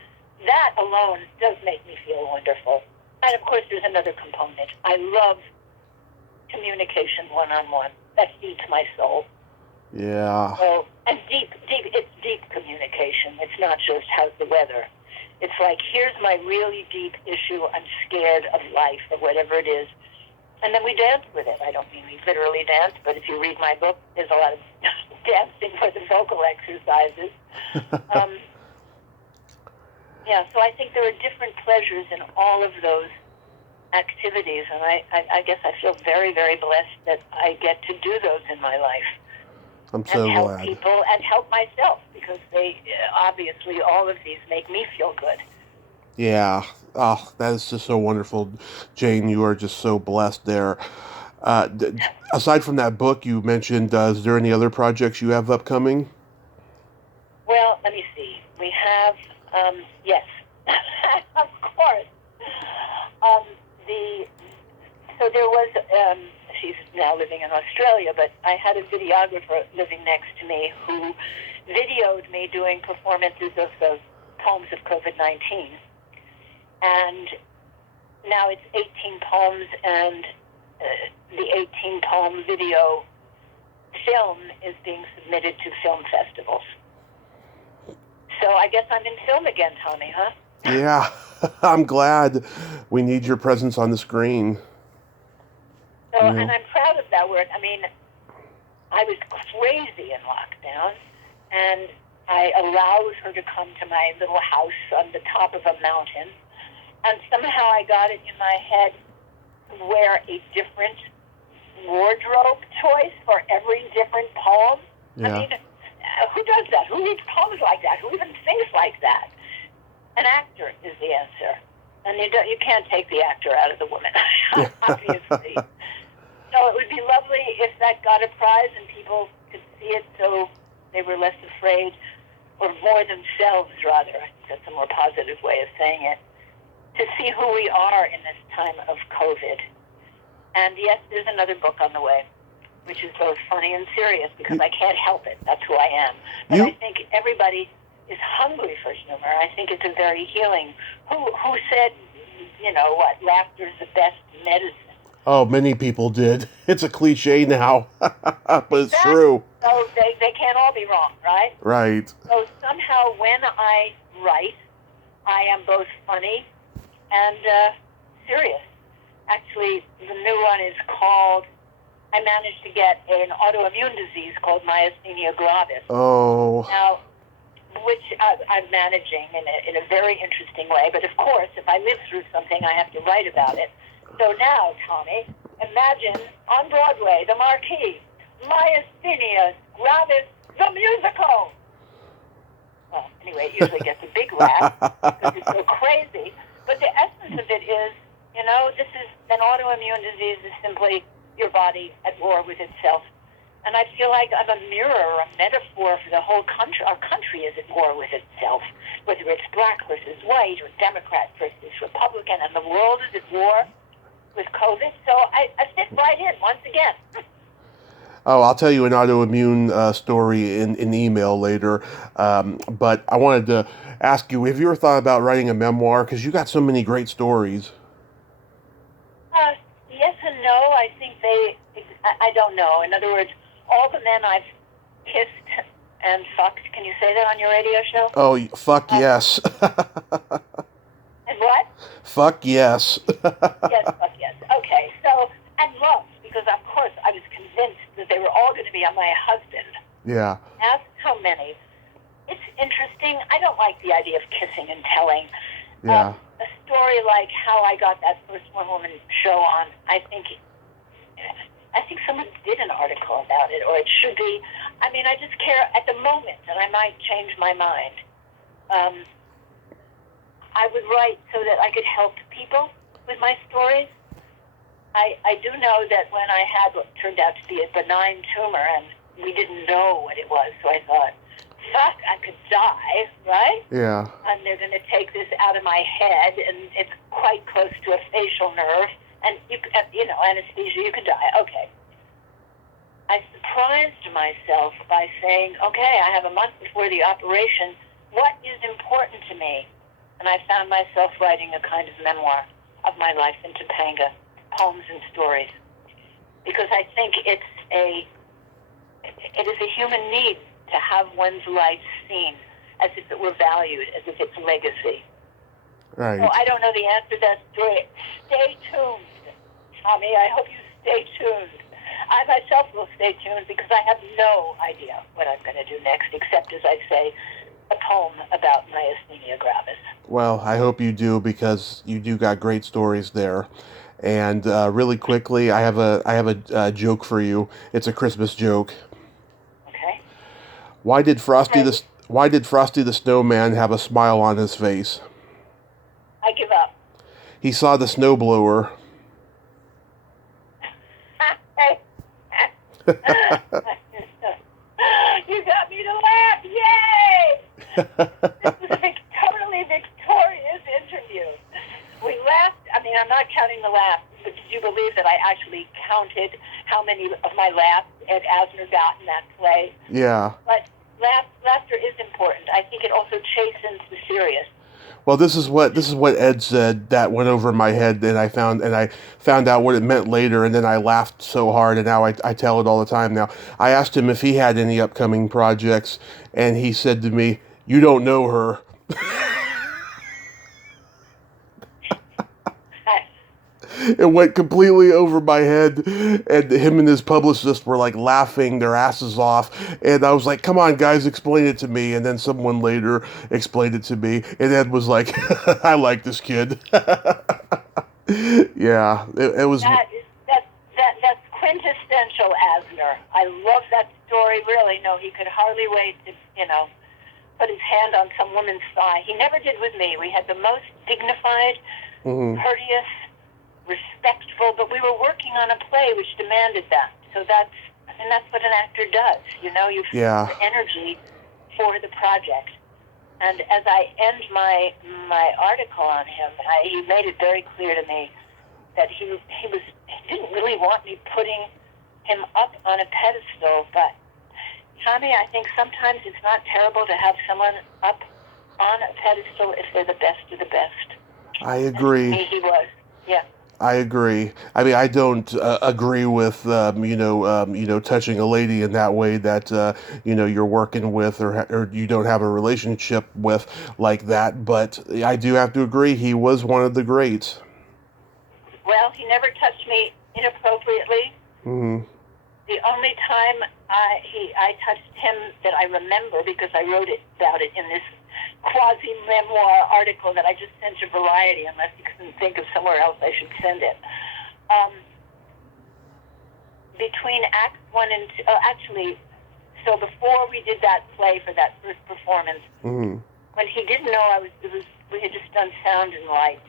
that alone does make me feel wonderful. And of course, there's another component. I love communication one-on-one. That feeds my soul. Yeah. So, and it's deep communication. It's not just how's the weather. It's like, here's my really deep issue. I'm scared of life or whatever it is. And then we dance with it. I don't mean we literally dance, but if you read my book, there's a lot of dancing for the vocal exercises. Yeah, so I think there are different pleasures in all of those activities, and I guess I feel very, very blessed that I get to do those in my life. I'm so and help glad. people and help myself, because they obviously all of these make me feel good. Yeah. Oh, that is just so wonderful. Jane, you are just so blessed there. Aside from that book you mentioned, is there any other projects you have upcoming? Well, let me see. We have, yes, of course. So there was, she's now living in Australia, but I had a videographer living next to me who videoed me doing performances of the poems of COVID-19. And now it's 18 poems, and the 18-poem video film is being submitted to film festivals. So I guess I'm in film again, Tommy, huh? Yeah. I'm glad. We need your presence on the screen. So, and I'm proud of that work. I mean, I was crazy in lockdown, and I allowed her to come to my little house on the top of a mountain, and somehow I got it in my head to wear a different wardrobe choice for every different poem. Yeah. I mean, who does that? Who reads poems like that? Who even thinks like that? An actor is the answer. And you can't take the actor out of the woman, obviously. So it would be lovely if that got a prize and people could see it so they were less afraid, or more themselves, rather. I think that's a more positive way of saying it. To see who we are in this time of COVID. And yes, there's another book on the way, which is both funny and serious, because I can't help it. That's who I am. But I think everybody is hungry for humor. I think it's a very healing. Who said, laughter is the best medicine? Oh, many people did. It's a cliche now, but it's true. So they can't all be wrong, right? Right. So somehow when I write, I am both funny and serious. Actually, the new one is called, I managed to get an autoimmune disease called myasthenia gravis. Oh. Now, which I'm managing in a very interesting way. But of course, if I live through something, I have to write about it. So now, Tommy, imagine on Broadway, the marquee, Myasthenia Gravis, the musical. well, anyway, it usually gets a big laugh because it's so crazy. But the essence of it is, this is an autoimmune disease is simply your body at war with itself. And I feel like I'm a mirror or a metaphor for the whole country. Our country is at war with itself, whether it's black versus white or Democrat versus Republican, and the world is at war with COVID. So I fit right in once again. Oh, I'll tell you an autoimmune story in email later. But I wanted to ask you, have you ever thought about writing a memoir? Because you got so many great stories. Yes and no. I think I don't know. In other words, all the men I've kissed and fucked, can you say that on your radio show? Oh, fuck yes. And what? Fuck yes. Yes, fuck yes. Okay, so, and loved, because of course I was convinced that they were all going to be on my husband. Yeah. Ask how many. It's interesting. I don't like the idea of kissing and telling. Yeah. A story like how I got that first one-woman show on, I think someone did an article about it, or it should be. I mean, I just care at the moment, and I might change my mind. I would write so that I could help people with my stories. I do know that when I had what turned out to be a benign tumor, and we didn't know what it was, so I thought, fuck, I could die, right? Yeah. And they're going to take this out of my head, and it's quite close to a facial nerve, and anesthesia, you could die. Okay. I surprised myself by saying, okay, I have a month before the operation. What is important to me? And I found myself writing a kind of memoir of my life in Topanga, poems and stories, because I think it is a human need to have one's life seen as if it were valued, as if it's legacy. Right. So I don't know the answer to that story. Stay tuned, Tommy. I hope you stay tuned. I myself will stay tuned because I have no idea what I'm going to do next, except, as I say, a poem about myasthenia gravis. Well, I hope you do, because you do got great stories there. And really quickly, I have a joke for you. It's a Christmas joke. Okay. Why did Frosty the Snowman have a smile on his face? I give up. He saw the snowblower. You got me to laugh. Yay! This was a totally victorious interview. We laughed. I mean, I'm not counting the laughs, but did you believe that I actually counted how many of my laughs Ed Azner got in that play? Yeah. But laughter is important. I think it also chastens the serious. Well, this is what Ed said that went over my head, and I found out what it meant later, and then I laughed so hard, and now I tell it all the time now. I asked him if he had any upcoming projects, and he said to me, "You don't know her." It went completely over my head, and him and his publicist were like laughing their asses off, and I was like, come on guys, explain it to me. And then someone later explained it to me, and Ed was like, I like this kid. Yeah, it was. That's quintessential Azner. I love that story, really. No, he could hardly wait to, put his hand on some woman's thigh. He never did with me. We had the most dignified, courteous, respectful, but we were working on a play which demanded that. So that's what an actor does. You feel the energy for the project. And as I end my article on him, he made it very clear to me that he didn't really want me putting him up on a pedestal. But Tommy, I think sometimes it's not terrible to have someone up on a pedestal if they're the best of the best. I agree. And to me, he was. Yeah. I agree. I mean, I don't agree with touching a lady in that way that you're working with or you don't have a relationship with like that. But I do have to agree, he was one of the greats. Well, he never touched me inappropriately. Mm-hmm. The only time I touched him that I remember, because I wrote about it in this quasi-memoir article that I just sent to Variety, unless you couldn't think of somewhere else I should send it. Between Act 1 and 2, so before we did that play for that first performance, Mm-hmm. when he didn't know we had just done sound and lights,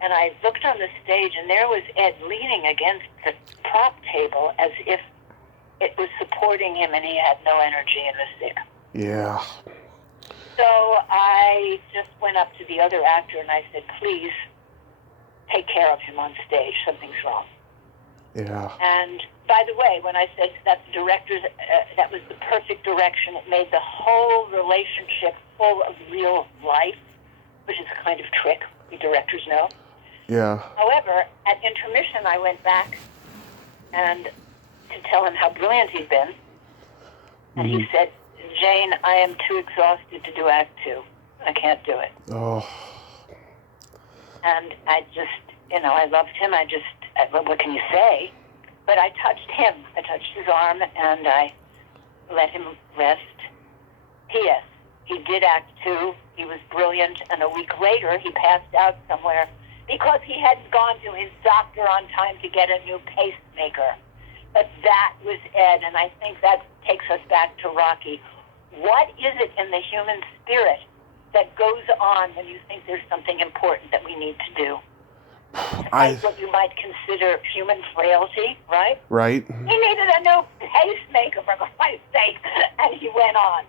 and I looked on the stage, and there was Ed leaning against the prop table as if it was supporting him, and he had no energy in the stick. Yeah. So I just went up to the other actor, and I said, please take care of him on stage. Something's wrong. Yeah. And by the way, when I said that the director's, that was the perfect direction, it made the whole relationship full of real life, which is a kind of trick we directors know. Yeah. However, at intermission, I went back and to tell him how brilliant he'd been, and he said, Jane, I am too exhausted to do Act 2. I can't do it. Oh. And I just, I loved him. What can you say? But I touched him. I touched his arm, and I let him rest. P.S. He did Act 2. He was brilliant. And a week later, he passed out somewhere because he hadn't gone to his doctor on time to get a new pacemaker. But that was Ed, and I think that takes us back to Rocky. What is it in the human spirit that goes on when you think there's something important that we need to do? What you might consider human frailty, right? Right. He needed a new pacemaker, for Christ's sake, and he went on.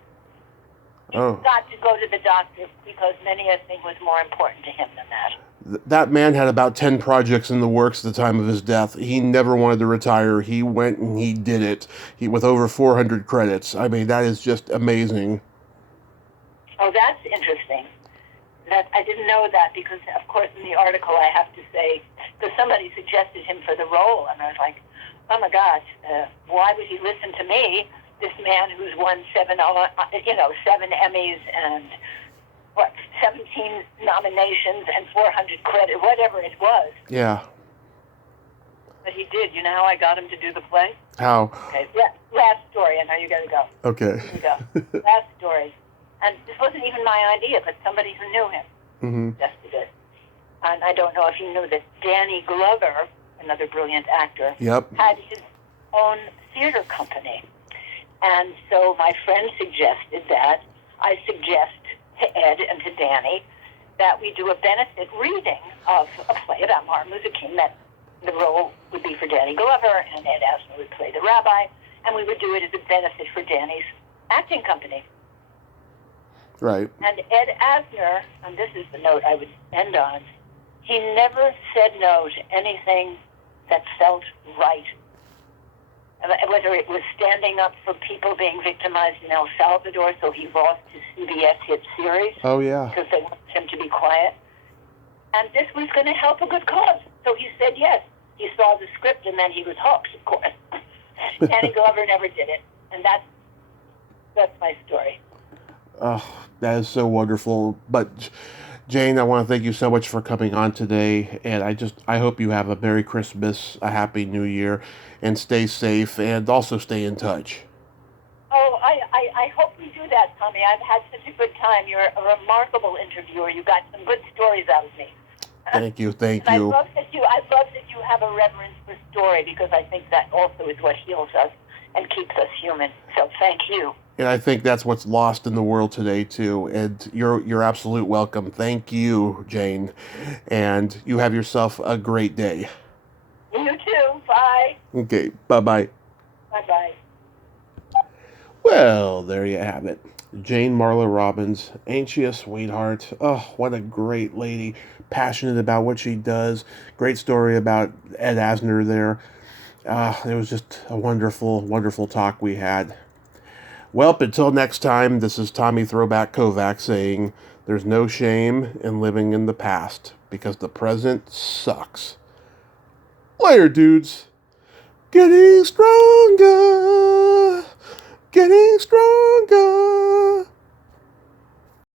He got to go to the doctor because many a thing was more important to him than that. That man had about 10 projects in the works at the time of his death. He never wanted to retire. He went and he did it. With over 400 credits. I mean, that is just amazing. Oh, that's interesting. I didn't know that because, of course, in the article I have to say that somebody suggested him for the role, and I was like, oh my gosh, why would he listen to me? This man who's won 7 Emmys and 17 nominations and 400 credits, whatever it was. Yeah. But he did. You know how I got him to do the play? How? Okay, last story. I know you got to go. Okay. Here you go. Last story. And this wasn't even my idea, but somebody who knew him suggested it. And I don't know if you knew that Danny Glover, another brilliant actor, had his own theater company. And so my friend suggested that I suggest to Ed and to Danny that we do a benefit reading of a play about Martin Luther King, that the role would be for Danny Glover, and Ed Azner would play the rabbi, and we would do it as a benefit for Danny's acting company. Right. And Ed Azner, and this is the note I would end on, he never said no to anything that felt right. Whether it was standing up for people being victimized in El Salvador, so he lost his CBS hit series. Oh, yeah. Because they wanted him to be quiet. And this was going to help a good cause. So he said yes. He saw the script, and then he was hooked, of course. Danny Glover never did it. And that's my story. Oh, that is so wonderful. But Jane, I want to thank you so much for coming on today, and I hope you have a Merry Christmas, a Happy New Year, and stay safe, and also stay in touch. Oh, I hope we do that, Tommy. I've had such a good time. You're a remarkable interviewer. You got some good stories out of me. Thank you, thank you. I love that you have a reverence for story, because I think that also is what heals us and keeps us human. So thank you. And I think that's what's lost in the world today too. And you're absolute welcome. Thank you, Jane. And you have yourself a great day. You too. Bye. Okay. Bye-bye. Bye-bye. Well, there you have it. Jane Marla Robbins. Ain't she a sweetheart? Oh, what a great lady. Passionate about what she does. Great story about Ed Azner there. It was just a wonderful, wonderful talk we had. Well, until next time, this is Tommy Throwback Kovac saying, there's no shame in living in the past, because the present sucks. Later, dudes. Getting stronger. Getting stronger.